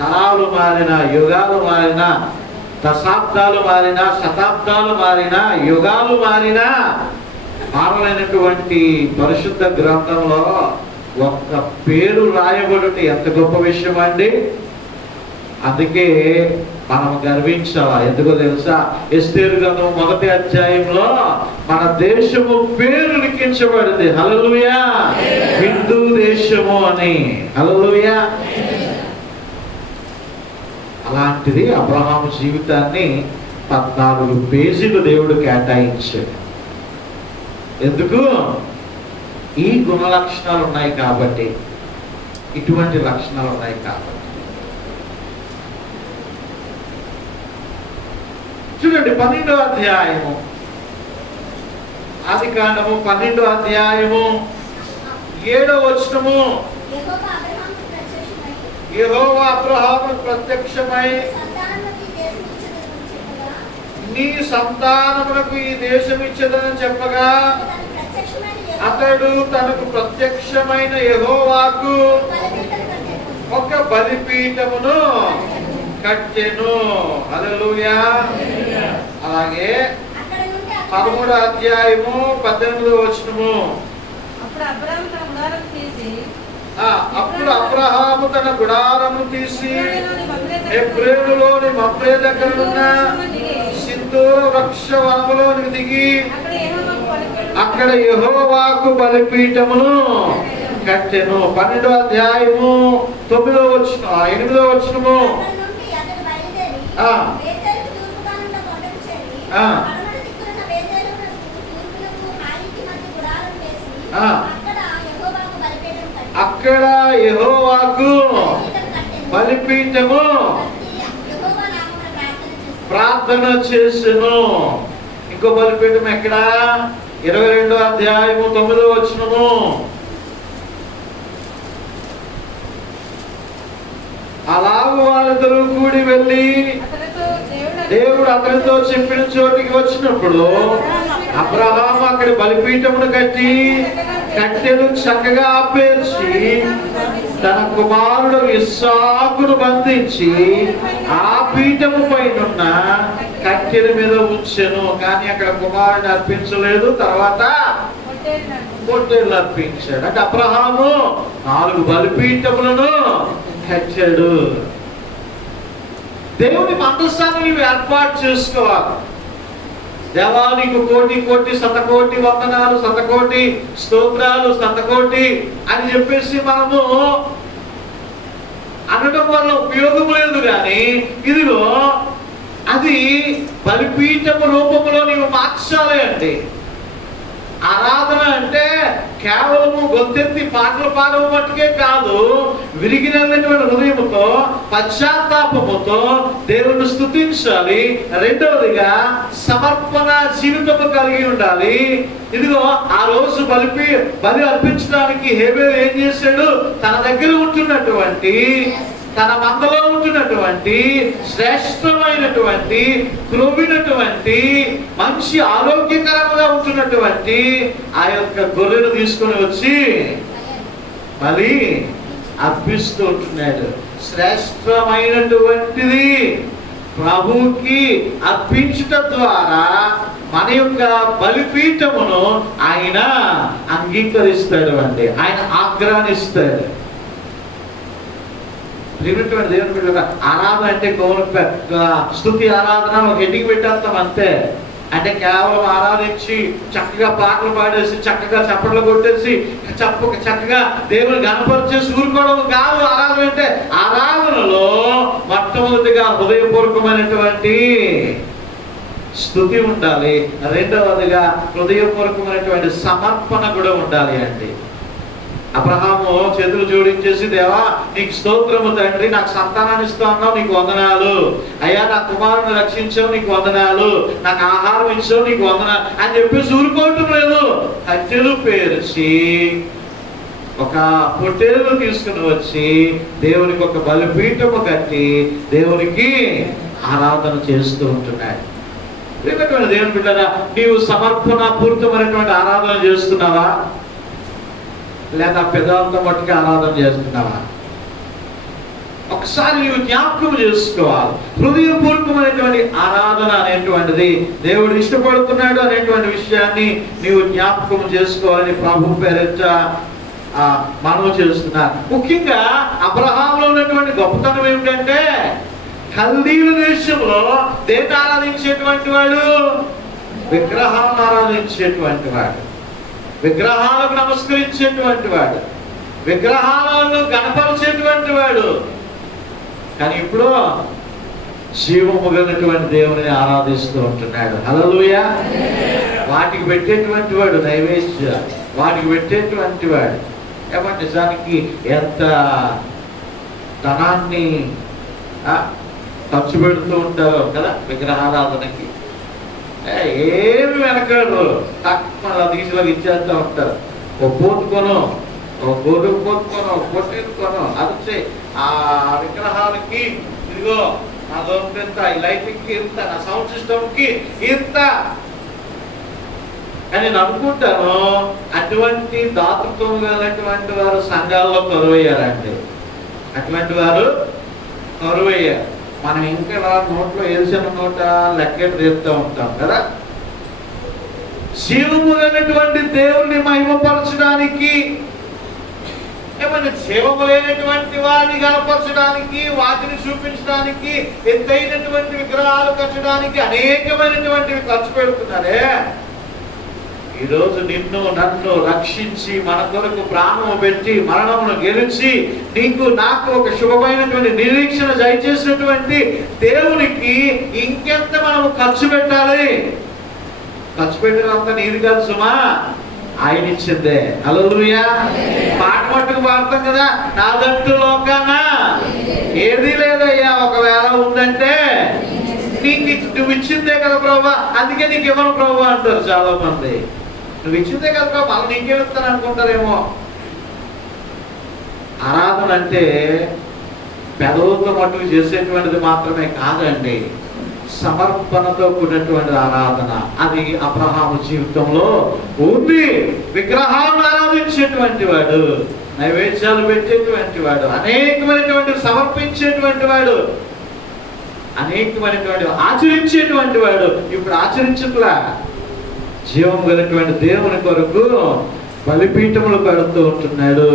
తరాలు మారిన, యుగాలు మారిన, దశాబ్దాలు మారిన, శతాబ్దాలు మారిన, యుగాలు మారిన మారలేనటువంటి పరిశుద్ధ గ్రంథంలో ఒక్క పేరు రాయబడుట ఎంత గొప్ప విషయం అండి. అందుకే మనం గర్వించాలా. ఎందుకో తెలుసా? ఎస్తేరు గ్రంథం 1వ అధ్యాయంలో మన దేశము పేరు లిఖించబడింది. హల్లెలూయా. హిందూ దేశము అని. హల్లెలూయా. అలాంటిది అబ్రహాము జీవితాన్ని 14 పేజీలు దేవుడు కేటాయించాడు. ఎందుకు? ఈ గుణ లక్షణాలు ఉన్నాయి కాబట్టి, ఇటువంటి లక్షణాలు ఉన్నాయి కాబట్టి. చూడండి 12వ అధ్యాయము, ఆదికాండము 12వ అధ్యాయము 7వ వచనము. యెహోవా అబ్రహాముకు ప్రత్యక్షమై నీ సంతానమునకు ఈ దేశం ఇచ్చేదని చెప్పగా అతడు తనకు ప్రత్యక్షమైన యెహోవాకు ఒక బలిపీఠమును కట్టెను. హల్లెలూయా. అలాగే 13వ అధ్యాయము 18వ వచనము. అప్పుడు అబ్రహాము తన గుడారము తీసి హెబ్రోనులోని మమ్రే దగ్గరున్న సింధూర వృక్ష వనములోనికి దిగి అక్కడ యెహోవాకు బలిపీఠమును కట్టెను. 12వ అధ్యాయము 9వ వచనం 8వ వచనము. అక్కడ యెహోవాకు బలిపీఠము ప్రార్థన చేసెను. ఇంకో బలిపీఠం ఎక్కడ? 22వ అధ్యాయము 9వ వచనము. అలాగు వారిద్దరూ కూడి వెళ్ళి దేవుడు అతనితో చెప్పిన చోటికి వచ్చినప్పుడు అబ్రహాము అక్కడ బలిపీఠమును కట్టి కట్టెలు చక్కగా ఆపేర్చి తన కుమారుడు ఇస్సాకును బంధించి ఆ పీఠము పైనున్న కట్టెల మీద ఉంచెను. కానీ అక్కడ కుమారుని అర్పించలేదు. తర్వాత పొట్టేళ్ళు అర్పించాడు. అంటే అబ్రహాము 4 బలిపీఠములను కట్టాడు. దేవుని మందసాన్ని నీవు ఏర్పాటు చేసుకోవాలి. దేవానికి కోటి కోటి శతకోటి వందనాలు, శతకోటి స్తోత్రాలు, శతకోటి అని చెప్పేసి మనము అనడం వల్ల ఉపయోగం లేదు. కానీ ఇదిగో అది బలిపీఠము రూపంలో నీవు మార్చాలి. అంటే ఆరాధన అంటే కేవలము గొంతెత్తి పాటలు పాడడం మట్టుకే కాదు, విరిగినటువంటి హృదయముతో పశ్చాత్తాపముతో దేవుని స్తుతించాలి. రెండవదిగా సమర్పణ జీవితము కలిగి ఉండాలి. ఇదిగో ఆ రోజు బలి అర్పించడానికి హేబేలు ఏం చేశాడు? తన దగ్గర ఉంటున్నటువంటి, తన మందలో ఉంటున్నటువంటి శ్రేష్టమైనటువంటి, క్రొవ్వినటువంటి, మంచి ఆరోగ్యకరంగా ఉంటున్నటువంటి ఆ యొక్క గొర్రెను తీసుకొని వచ్చి బలి అర్పిస్తూ ఉంటున్నాడు. శ్రేష్టమైనటువంటిది ప్రభువుకి అర్పించుట ద్వారా మన యొక్క బలిపీఠమును ఆయన అంగీకరిస్తాడు. అండి ఆయన ఆగ్రహిస్తాడు. దేవుని బిడ్డలారా, ఆరాధన అంటే స్తుతి ఆరాధన ఒక ఎన్నిక పెట్టేస్తాం అంతే. అంటే కేవలం ఆరాధించి చక్కగా పాటలు పాడేసి చక్కగా చప్పట్లు కొట్టేసి చక్కగా దేవుని గణపరిచేసి ఊరుకోవడం కాదు ఆరాధన. అంటే ఆరాధనలో మొట్టమొదటిగా హృదయపూర్వకమైనటువంటి స్తుతి ఉండాలి. రెండవదిగా హృదయపూర్వకమైనటువంటి సమర్పణ కూడా ఉండాలి. అండి అబ్రహాము చేతులు జోడించేసి, దేవా నీకు స్తోత్రము తండ్రి, నాకు సంతానాన్ని ఇస్తా అన్నావు, నీకు వందనాలు అయ్యా, నా కుమారుని రక్షించావు, నీకు వందనాలు, నాకు ఆహారం ఇచ్చావు, నీకు వందనాలు అని చెప్పేసి ఊరుకోవటం లేదు. కట్టెలు పేర్చి ఒక పొట్టేలు తీసుకుని వచ్చి దేవునికి ఒక బలిపీఠము కట్టి దేవునికి ఆరాధన చేస్తూ ఉంటున్నాడు. దేవుని బిడ్డరా, నీవు సమర్పణ పూర్తమైనటువంటి ఆరాధన చేస్తున్నావా, లేదా పెదాలతో మట్టుకు ఆరాధన చేస్తున్నావా? ఒకసారి నీవు జ్ఞాపకం చేసుకోవాలి. హృదయపూర్వకమైనటువంటి ఆరాధన అనేటువంటిది దేవుడు ఇష్టపడుతున్నాడు అనేటువంటి విషయాన్ని నీవు జ్ఞాపకం చేసుకోవాలని ప్రభు పేరిట మనవి చేస్తున్నారు. ముఖ్యంగా అబ్రహాములో ఉన్నటువంటి గొప్పతనం ఏమిటంటే, కల్దీల దేశంలో దేన్ని ఆరాధించేటువంటి వాడు? విగ్రహాలను ఆరాధించేటువంటి వాడు, విగ్రహాలకు నమస్కరించేటువంటి వాడు, విగ్రహాలను గణపరిచేటువంటి వాడు. కానీ ఇప్పుడు జీవము కలిగినటువంటి దేవుని ఆరాధిస్తూ ఉంటున్నాడు. హల్లెలూయా. వాటికి పెట్టేటువంటి వాడు నైవేద్య, వాటికి పెట్టేటువంటి వాడు ఏమంటే నిజానికి ఎంత ధనాన్ని ఖర్చు పెడుతూ ఉంటారో కదా విగ్రహారాధనకి. ఏమి వెనకాడు, తక్కువ తీసులోకి ఇచ్చేస్తూ ఉంటారు. ఒక పోతుకొను, ఒక గొర్రె పోతుకొను, ఒక పొట్టెనుకొను, అది ఆ విగ్రహాలకి ఇదిగో నా దోపు ఇంత, ఈ లైటింగ్కి ఇంత, నా సౌండ్ సిస్టమ్కి ఇంత అని నేను అనుకుంటాను. అటువంటి దాతృత్వం కలిగినటువంటి వారు సంఘాల్లో కరువయ్యారండి. అటువంటి వారు కరువయ్యారు. మనం ఇంకా నోట్లో వేసిన నోట లెక్కెట్ తీరుతూ ఉంటాం కదా. జీవము లేనటువంటి దేవుణ్ణి మహిమపరచడానికి, ఏమన్నా జీవము లేనటువంటి వారిని కనపరచడానికి, వాటిని చూపించడానికి, ఎత్తైనటువంటి విగ్రహాలు కట్టడానికి అనేకమైనటువంటివి ఖర్చు పెడుతున్నారే. ఈరోజు నిన్ను నన్ను రక్షించి మన కొరకు ప్రాణము పెట్టి మరణమును గెలిచి నీకు నాకు ఒక శుభమైనటువంటి నిరీక్షణ దయచేసినటువంటి దేవునికి ఇంకెంత మనము ఖర్చు పెట్టాలి? ఖర్చు పెట్టినంత నీది కాదు సుమా, ఆయన ఇచ్చిందే. హల్లెలూయా. పాట మట్టుకు పాడతాం కదా, నాదంటూ లోకాన ఏది లేదయ్యా, ఒకవేళ ఉందంటే నీకు నువ్వు ఇచ్చిందే కదా ప్రభా, అందుకే నీకు ఇవ్వను ప్రభా అంటారు చాలా మంది. నువ్వు ఇచ్చిందే కదా ప్రభా, మళ్ళీ నీకేమిస్తాను అనుకుంటారేమో. ఆరాధన అంటే పెదవులతో మట్టుకు చేసేటువంటిది మాత్రమే కాదండి, సమర్పణతో కూడినటువంటి ఆరాధన. అది అబ్రహాము జీవితంలో ఉంది. విగ్రహాలను ఆరాధించేటువంటి వాడు, నైవేద్యాలు పెట్టేటువంటి వాడు, అనేకమైనటువంటి సమర్పించేటువంటి వాడు, అనేకమైనటువంటి ఆచరించేటువంటి వాడు. ఇప్పుడు ఆచరించట్లా, జీవం కలిగినటువంటి దేవుని కొరకు బలిపీఠములు కడుతూ ఉంటున్నాడు,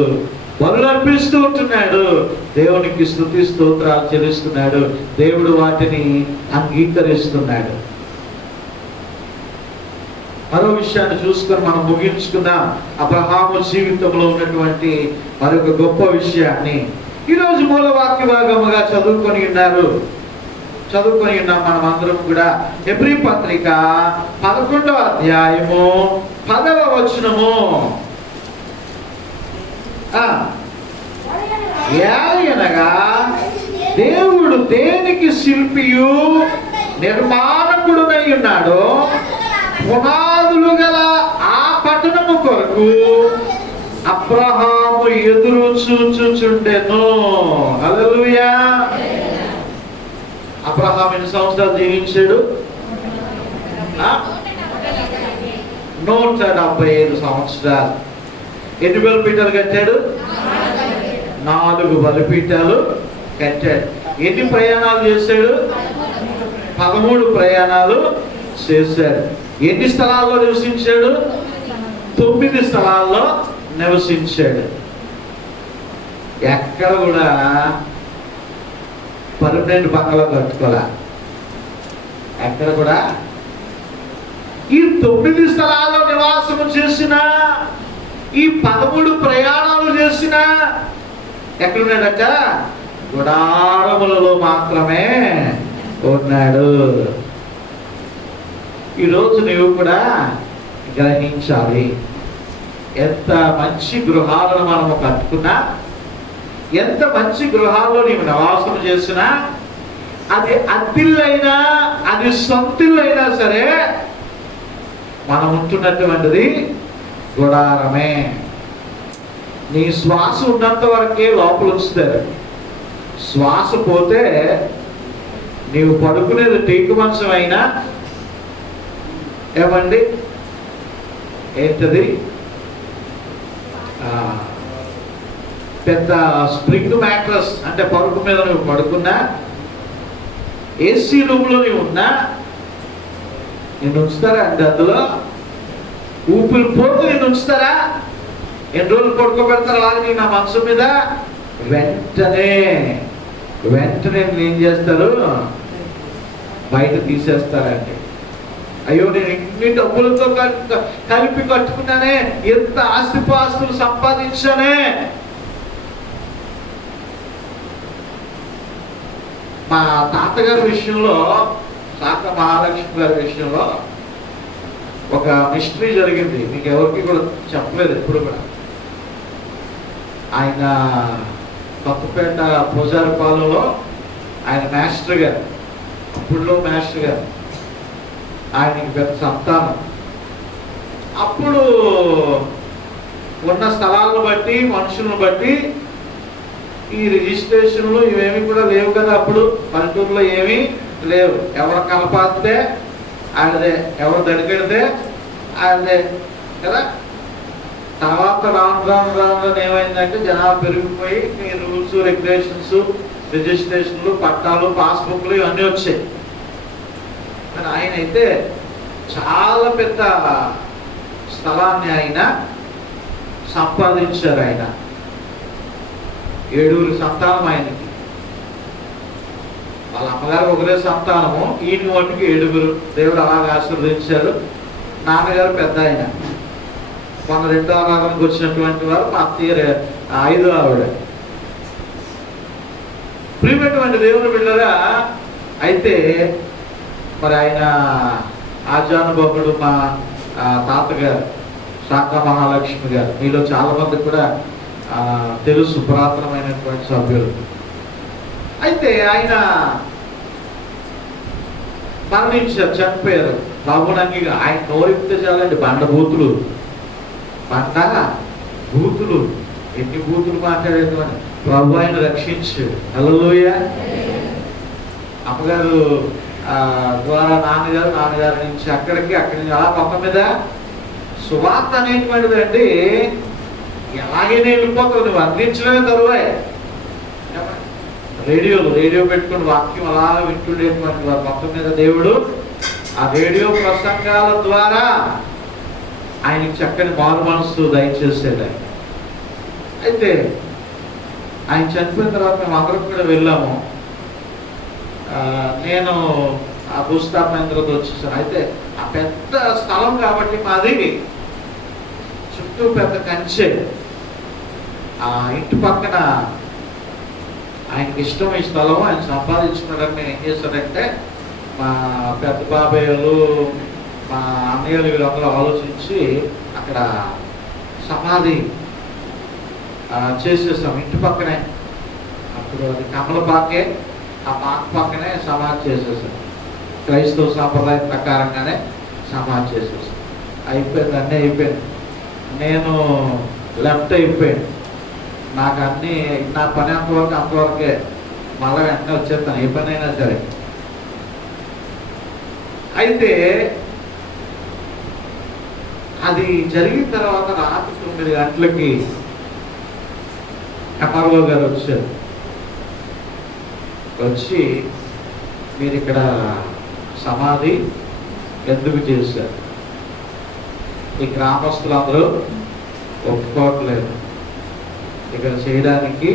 బలులు అర్పిస్తూ ఉంటున్నాడు, దేవునికి స్తుతి స్తోత్రాలు చెల్లిస్తున్నాడు. దేవుడు వాటిని అంగీకరిస్తున్నాడు. మరో విషయాన్ని చూసుకొని మనం ముగించుకుందాం. అబ్రహాము జీవితంలో ఉన్నటువంటి మరొక గొప్ప విషయాన్ని ఈరోజు మూల వాక్య భాగముగా చదువుకొని ఉన్నాం మనం అందరం కూడా. హెబ్రీ పత్రిక 11వ అధ్యాయము 10వ వచనము. ఏలయనగా దేవుడు దేనికి శిల్పియు నిర్మాణకుడునై ఉన్నాడో పునాదులు గల ఆ పట్టణము కొరకు అబ్రహాము ఎదురు చూచుచుండెను. హల్లెలూయా. అబ్రహాము ఎన్ని సంవత్సరాలు జీవించాడు? 175 సంవత్సరాలు. ఎన్ని బలిపీఠాలు కట్టాడు? 4 బలిపీఠాలు కట్టాడు. ఎన్ని ప్రయాణాలు చేశాడు? 13 ప్రయాణాలు చేశాడు. ఎన్ని స్థలాల్లో నివసించాడు? 9 స్థలాల్లో నివసించాడు. ఎక్కడ కూడా పర్మనెంట్ బంగ్లా కట్టుకోలే. ఎక్కడ కూడా ఈ 9 స్థలాల్లో నివాసము చేసిన, ఈ 13 ప్రయాణాలు చేసిన ఎక్కడున్నాడట? గుడారములలో మాత్రమే ఉన్నాడు. ఈరోజు నీవు కూడా గ్రహించాలి. ఎంత మంచి గృహాలను మనము కట్టుకున్నా, ఎంత మంచి గృహాల్లో నీవు నివాసం చేసినా, అది అద్దిల్లైనా అది సొంతిల్లైనా సరే మనం ఉంటున్నటువంటిది గుడారమే. నీ శ్వాస ఉన్నంత వరకే లోపల ఉంచుతారు. శ్వాస పోతే నీవు పడుకునేది టీకు మంచం అయినా, ఏమండి ఏంటది పెద్ద స్ప్రింగ్ మ్యాట్రస్ అంటే పరుపు మీద నువ్వు పడుకున్నా, ఏసీ రూమ్లో నీవు ఉన్నా నిన్ను ఉంచుతారా అంటే అందులో ఊపిరి పోతే నిన్ను ఉంచుతారా? ఎన్ని రోజులు పడుకోబెడతారు అలాగే నా మనసు మీద? వెంటనే ఏం చేస్తారు? బయట తీసేస్తారండి. అయ్యో నేను ఇన్ని డబ్బులతో కలిపి కట్టుకున్నానే, ఎంత ఆస్తిపాస్తులు సంపాదించానే. మా తాతగారి విషయంలో, శాఖ మహాలక్ష్మి గారి విషయంలో ఒక మిస్టరీ జరిగింది. మీకు ఎవరికి కూడా చెప్పలేదు ఎప్పుడు కూడా. ఆయన కొత్తపేట పూజారిపాలెంలో ఆయన మాస్టర్ గారు, అప్పుడులో మాస్టర్ గారు, ఆయనకి పెద్ద సంతానం. అప్పుడు ఉన్న స్థలాలను బట్టి, మనుషులను బట్టి ఈ రిజిస్ట్రేషన్లు ఇవేమి కూడా లేవు కదా. అప్పుడు పల్లెటూరులో ఏమీ లేవు. ఎవరు కలపాస్తే ఆయనదే, ఎవరు దడికెడితే ఆయనదే కదా. తర్వాత రాను ఏమైందంటే జనాలు పెరిగిపోయి ఈ రూల్స్, రెగ్యులేషన్స్, రిజిస్ట్రేషన్లు, పట్టాలు, పాస్బుక్లు ఇవన్నీ వచ్చాయి. కానీ ఆయన అయితే చాలా పెద్ద స్థలాన్ని ఆయన సంపాదించారు. ఆయన 7 సంతానం ఆయనకి. వాళ్ళ అమ్మగారు ఒకరే సంతానము, ఈయన వాటికి 7. దేవుడు అలాగే ఆశీర్వదించారు. నాన్నగారు పెద్ద ఆయన. మొన్న 2వ ఆరాధనకు వచ్చినటువంటి వారు మా అత్తయ్య 5వ ఆవిడ. ప్రియమైనటువంటి దేవుని బిడ్డరా, అయితే మరి ఆయన ఆజానుభవుడు మా తాతగారు శాఖ మహాలక్ష్మి గారు. మీలో చాలా మంది కూడా తెలుసు, పురాతనమైనటువంటి సభ్యులు. అయితే ఆయన మరణించారు, చనిపోయారు. బాబునంగిగా ఆయన నోరిపితే చాలండి బండబూతులు, బూతులు, ఎన్ని బూతులు మాట్లాడేటువంటి ప్రభు ఆయన రక్షించు. హల్లెలూయా. అమ్మగారు ద్వారా నాన్నగారి నుంచి అక్కడి నుంచి అలా మొత్తం మీద సువార్త అనేటువంటిది అండి ఎలాగైనా వెళ్ళిపోతుంది. నువ్వు అందించడమే తరువాయి. రేడియో పెట్టుకుని వాక్యం అలా వింటుండేటువంటి వారు మొత్తం మీద దేవుడు ఆ రేడియో ప్రసంగాల ద్వారా ఆయనకి చక్కని మారు మనసు దయచేసేది. అయితే ఆయన చనిపోయిన తర్వాత మేము అందరం కూడా వెళ్ళాము. నేను ఆ భూస్థాపన తర్వాత వచ్చేసాను. అయితే ఆ పెద్ద స్థలం కాబట్టి మాది చుట్టూ పెద్ద కంచె. ఆ ఇంటి పక్కన ఆయనకి ఇష్టం ఈ స్థలం, ఆయన సంపాదించుకోవడానికి నేను ఏం చేశానంటే మా పెద్ద బాబాయ్యలు, మా అన్నయ్యలు వీళ్ళందరూ ఆలోచించి అక్కడ సమాధి చేసేసాం ఇంటి పక్కనే. అప్పుడు అది కమలపాకే, ఆ పాక పక్కనే సమాధి చేసేసాం. క్రైస్తవ సాంప్రదాయం ప్రకారంగానే సమాధి చేసేసాం. అయిపోయింది, అన్నీ అయిపోయింది. నేను లెఫ్ట్ అయిపోయాను. నాకు అన్నీ నా పని అంతవరకే, మళ్ళీ వెంటనే వచ్చేస్తాను ఏ పని అయినా సరే. అయితే అది జరిగిన తర్వాత రాత్రి 9 గంటలకి ఎంఆర్ఓ గారు వచ్చారు. వచ్చి మీరు ఇక్కడ సమాధి ఎందుకు చేశారు? ఈ గ్రామస్తులందరూ ఒప్పుకోవట్లేదు, ఇక్కడ చేయడానికి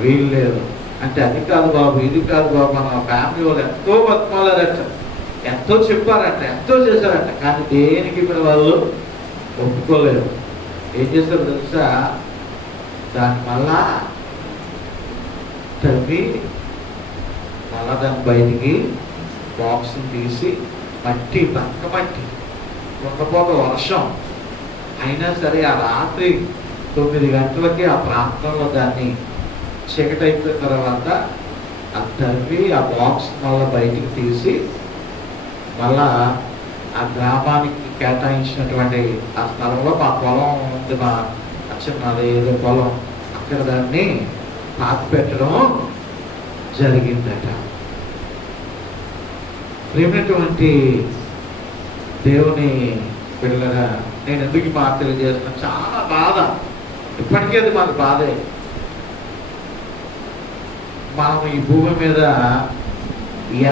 వీలు లేదు అంటే. అది కాదు బాబు, ఇది కాదు బాబు, మన ఫ్యామిలీ వాళ్ళు ఎంతో బతుకోలేరట, ఎంతో చెప్పారంట, ఎంతో చేశారంట, కానీ దేనికి కూడా వాళ్ళు ఒప్పుకోలేరు. ఏం చేస్తారు తెలుసా? దాని మళ్ళా తవ్వి మళ్ళా దాని బయటికి బాక్స్ని తీసి మట్టి, బంక మట్టి, ఉండపోత వర్షం అయినా సరే ఆ రాత్రి 9 గంటలకి ఆ ప్రాంతంలో దాన్ని చీకటి అయిపోయిన తర్వాత ఆ తవ్వి ఆ బాక్స్ మళ్ళీ బయటికి తీసి మళ్ళా ఆ గ్రామానికి కేటాయించినటువంటి ఆ స్థలంలో మా పొలం ఉంది, మా చిన్నది ఏదో పొలం, అక్కడ దాన్ని పాతి పెట్టడం జరిగిందట. ప్రేమైనటువంటి దేవుని పిల్లగా నేను ఎందుకు ఈ మాట తెలియజేస్తున్నా, చాలా బాధ. ఇప్పటికీ అది మాకు బాధే. మనం ఈ భూమి మీద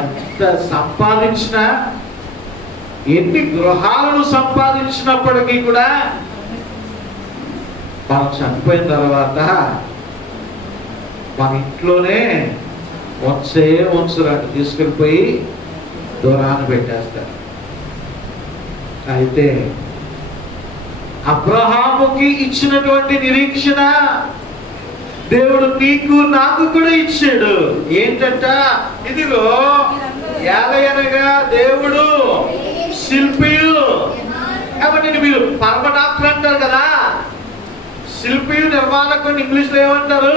ఎంత సంపాదించినా, ఎన్ని గృహాలను సంపాదించినప్పటికీ కూడా మనం చనిపోయిన తర్వాత మన ఇంట్లోనే ఉంచరాట, తీసుకెళ్ళిపోయి దూరాన్ని పెట్టేస్తారు. అయితే అబ్రహాముకి ఇచ్చినటువంటి నిరీక్షణ దేవుడు నీకు నాకు కూడా ఇచ్చాడు. ఏంటంట, ఇదిగో ఏలయనగా దేవుడు శిల్పియు. కాబట్టి మీరు పరమ డాక్టర్ అంటారు కదా, శిల్పియు నిర్మాణకుడు ఇంగ్లీష్ లో ఏమంటారు?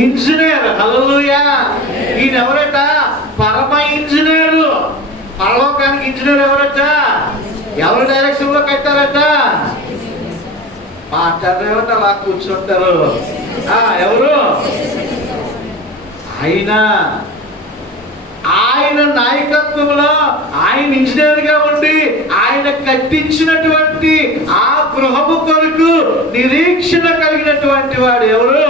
ఇంజనీర్. హల్లెలూయా. ఈయన ఎవరట? పరమ ఇంజనీరు. పరలోకానికి ఇంజనీర్ ఎవరట? ఎవరి డైరెక్షన్ లో కట్టారట? మాట్లాడేమంటే అలా కూర్చుంటారు. ఎవరు? ఆయన నాయకత్వంలో ఆయన ఇంజనీర్ గా ఉండి ఆయన కట్టించినటువంటి ఆ గృహము కొరకు నిరీక్షణ కలిగినటువంటి వాడు ఎవరు?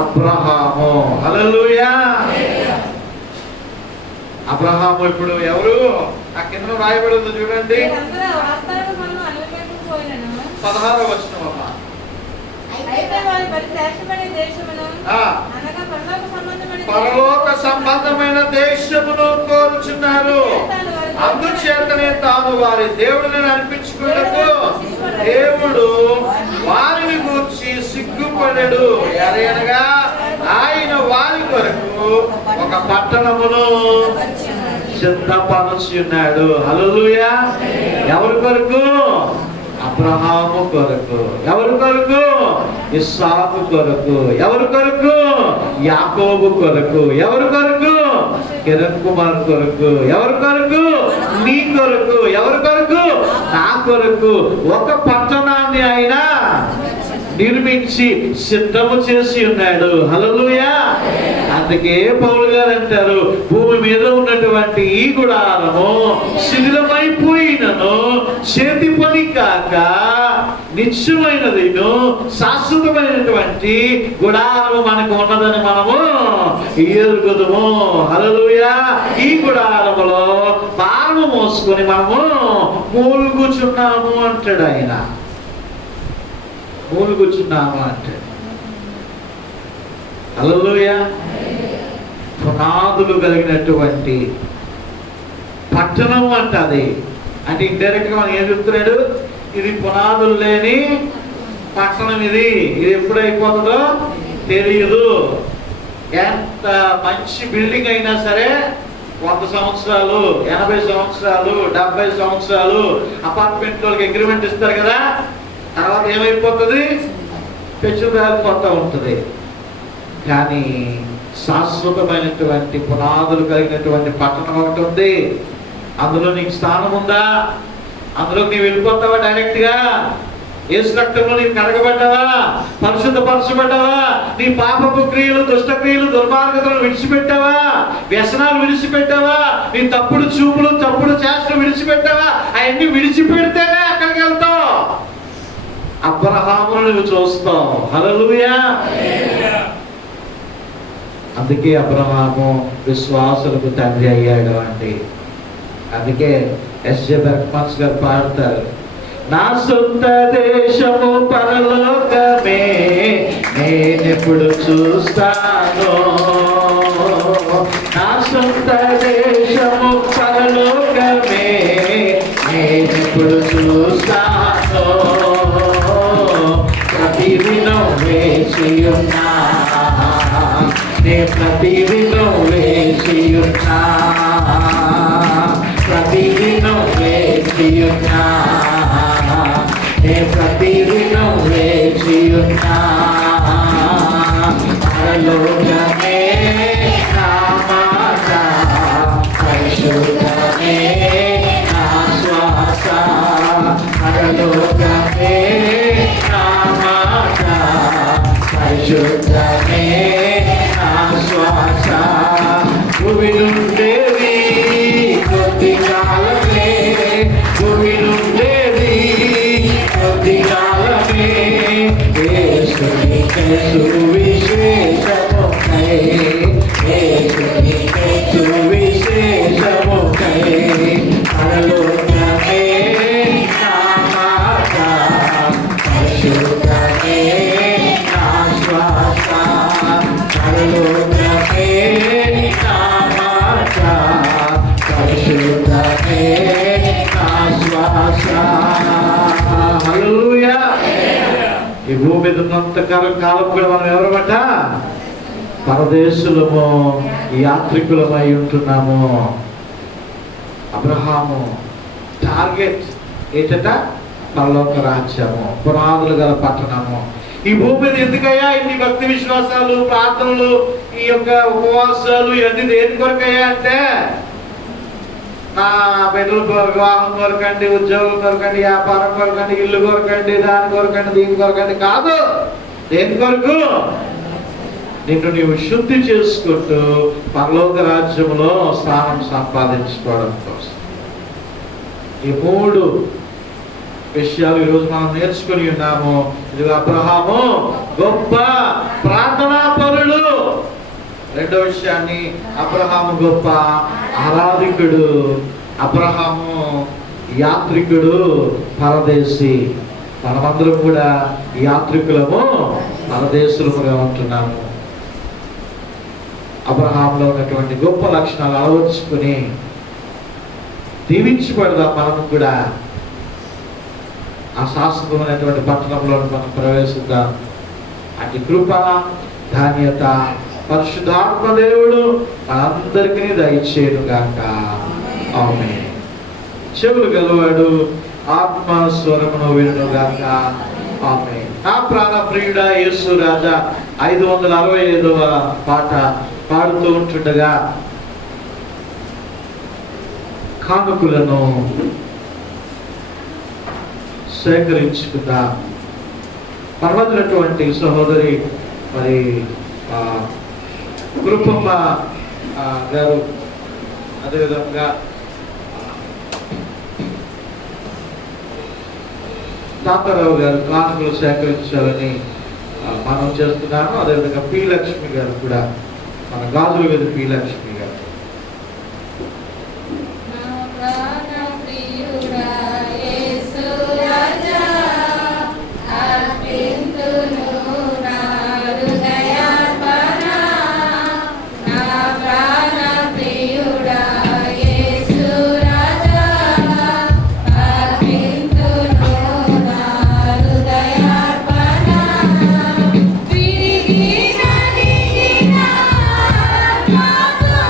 అబ్రహాము. హల్లెలూయా. అబ్రహాము ఇప్పుడు ఎవరు? ఆ కింద రాయబడింది చూడండి, 16వ వచనం అమ్మా. పరలోక సంబంధమైన దేశమును కోరుచున్నారు, అందుచేతనే తాను వారి దేవుడిని అనిపించుకున్నట్టు దేవుడు వారిని గూర్చి సిగ్గుపడెడు. ఎరయనగా ఆయన వారి కొరకు ఒక పట్టణమును సిద్ధపరచున్నాడు. హల్లెలూయా. ఎవరి కొరకు? అబ్రహాము కొరకు. ఎవరి కొరకు? ఇస్సాకు కొరకు. ఎవరి కొరకు? యాకోబు కొరకు. ఎవరి కొరకు? కిరణ్ కుమార్ కొరకు. ఎవరి కొరకు? నీ కొరకు. ఎవరి కొరకు? నా కొరకు. ఒక పట్టణాన్ని ఆయన నిర్మించి సిద్ధము చేసి ఉన్నాడు. హల్లెలూయా. అందుకే పౌలు గారు అంటారు, భూమి మీద ఉన్నటువంటి ఈ గుడారము శిథిలమైపోయినను చేతి పని కాక నిత్యమైనదిను శాశ్వతమైనటువంటి గుడారము మనకు ఉన్నదని మనము ఎరుగుదుము. హల్లెలూయా. ఈ గుడారములో భారము మోసుకొని మనము మూలుగుచున్నాము అంటాడు ఆయన. మూలుగుచున్నాము అంటే హల్లెలూయా. పునాదులు కలిగినటువంటి పట్టణం అంట అది. అంటే ఇండైరెక్ట్ గా మనం ఏం చెప్తున్నాడు? ఇది పునాదులు లేని పట్టణం. ఇది ఎప్పుడైపోతుందో తెలియదు. ఎంత మంచి బిల్డింగ్ అయినా సరే 100 సంవత్సరాలు, 80 సంవత్సరాలు, 70 సంవత్సరాలు అపార్ట్మెంట్ వాళ్ళకి అగ్రిమెంట్ ఇస్తారు కదా, తర్వాత ఏమైపోతుంది? పెచ్చుదారిపోతూ ఉంటుంది. కానీ శాశ్వతమైనటువంటి పునాదులు కలిగినటువంటి పట్టణం ఒకటి ఉంది. అందులో నీకు స్థానం ఉందా? అందులో నీవు వెళ్ళిపోతావా? డైరెక్ట్ గా యేసు రక్తంలో నీవు కడగబడ్డావా? పరిశుద్ధపరచబడ్డావా? నీ పాపపు క్రియలు, దుష్ట క్రియలు, దుర్మార్గతలు విడిచిపెట్టావా? వ్యసనాలు విడిచిపెట్టావా? నీ తప్పుడు చూపులు, తప్పుడు చేష్టలు విడిచిపెట్టావా? అవన్నీ విడిచిపెడితేనే అక్కడికి వెళ్తావు. అబ్రహామును నువ్వు చూస్తావు. హల్లెలూయా. అందుకే అబ్రహాము విశ్వాసులకు తండ్రి అయ్యాడు అండి. అందుకే ఎస్జే బెర్క్మన్స్ గారు పాడతారు, నా సొంత దేశము పరలోకమే నేనెప్పుడు చూస్తాను, నా సొంత దేశము పరలోకమే నేనెప్పుడు చూస్తాను, ప్రతిదినం వేచియున్నా, నే ప్రతిదినం వేచియున్నా, ప్రతిదినం వేచియున్నా. ప్రతిదినం వేచి ఉన్నా పరలోకమే నా మాట పరిశుద్ధమే నా శ్వాస పరలోకమే నా మాట పరిశుద్ధమే నా శ్వాస భూమి నుండేది కొద్ది కాలమే భూమి నుండేది కొద్ది కాలమే యేసునికే సువిశేషముకై యేసునికే సువిశేషముకై పరలోకమే నా మాట పరిశుద్ధమే నా శ్వాస పరలోకమే నా మాట పరిశుద్ధమే నా శ్వాస. హల్లెలూయా. ఈ భూమి మీద ఉన్నంత కాలం కూడా మనం ఎవరమాట పరదేశులము యాత్రికులమై ఉంటున్నాము. అబ్రహాము టార్గెట్ ఏంటట పరలోక రాజ్యము పునాదులు గల పట్టణము. ఈ భూమి మీద ఎందుకయ్యా ఇన్ని భక్తి విశ్వాసాలు ప్రార్థనలు ఈ యొక్క ఉపవాసాలు ఇవన్నీ దేని కొరకయ్యా అంటే నా బిడ్డల వివాహం కొరకండి ఉద్యోగం కొరకండి వ్యాపారం కొరకండి ఇల్లు కొరకండి దాని కొరకండి దీని కొరకండి కాదు. దేని కొరకు నిన్ను నీవు శుద్ధి చేసుకుంటూ పరలోక రాజ్యంలో స్థానం సంపాదించుకోవడం కోసం. ఈ 3 విషయాలు ఈరోజు మనం నేర్చుకుని ఉన్నాము. ఇది అబ్రహాము గొప్ప ప్రార్థనా పరుడు. రెండో విషయాన్ని అబ్రహాము గొప్ప ఆరాధికుడు. అబ్రహాము యాత్రికుడు పరదేశి. మనమందరం కూడా యాత్రికులము పరదేశులముగా ఉంటున్నాము. అబ్రహాంలో ఉన్నటువంటి గొప్ప లక్షణాలు అలవర్చుకుని దీవించబడదాం. మనము కూడా ఆ శాశ్వతమైనటువంటి పట్టణంలో మనం ప్రవేశిద్దాం. అటు కృప ధాన్యత పరిశుద్ధాత్మ దేవుడు మనందరికీ దయచేయును గాక. ఆమేన్. చెవులు గలవాడు ఆత్మ స్వరమును వినును గాక. ఆమేన్. నా ప్రాణ ప్రియుడా యేసు రాజా 565వ పాట పాడుతూ ఉంటుండగా కానుకలను సేకరించుకుందా. పర్వతులటువంటి సహోదరి మరి కృపమ్మ గారు అదేవిధంగా తాతారావు గారు కానుకలు సేకరించాలని మనం చేస్తున్నాము. అదేవిధంగా పి లక్ష్మి గారు కూడా మన గాజుల మీద పి లక్ష్మి గారు Thank you.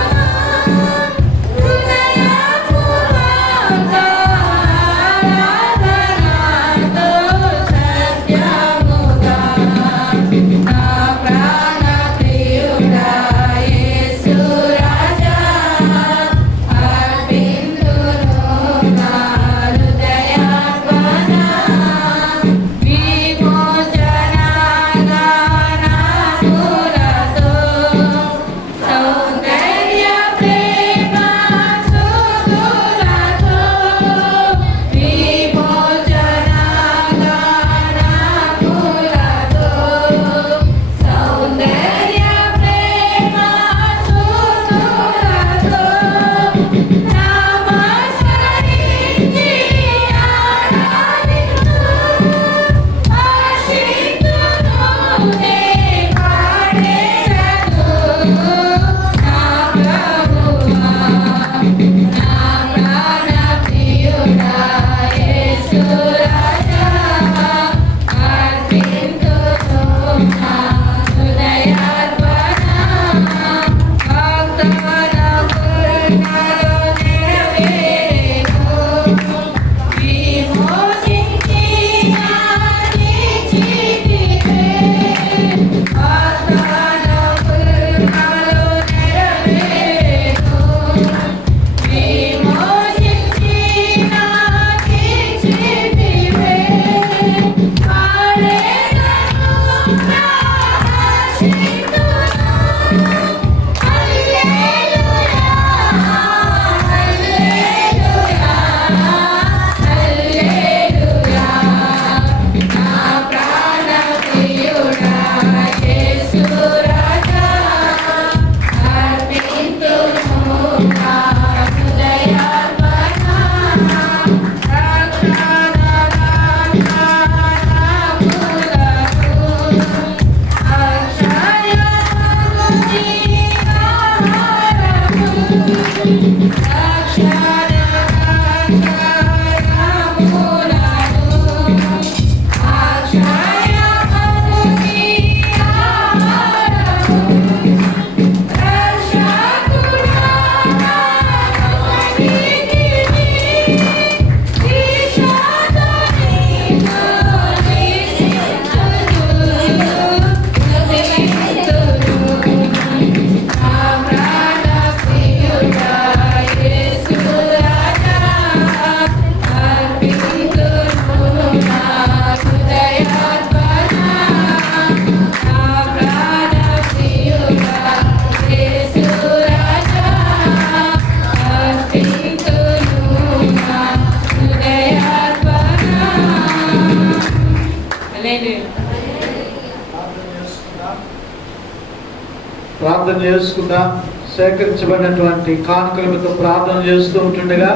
ప్రార్థన చేసుకుందాం. సేకరించబడినటువంటి కానుకలతో ప్రార్థన చేస్తూ ఉంటుండగా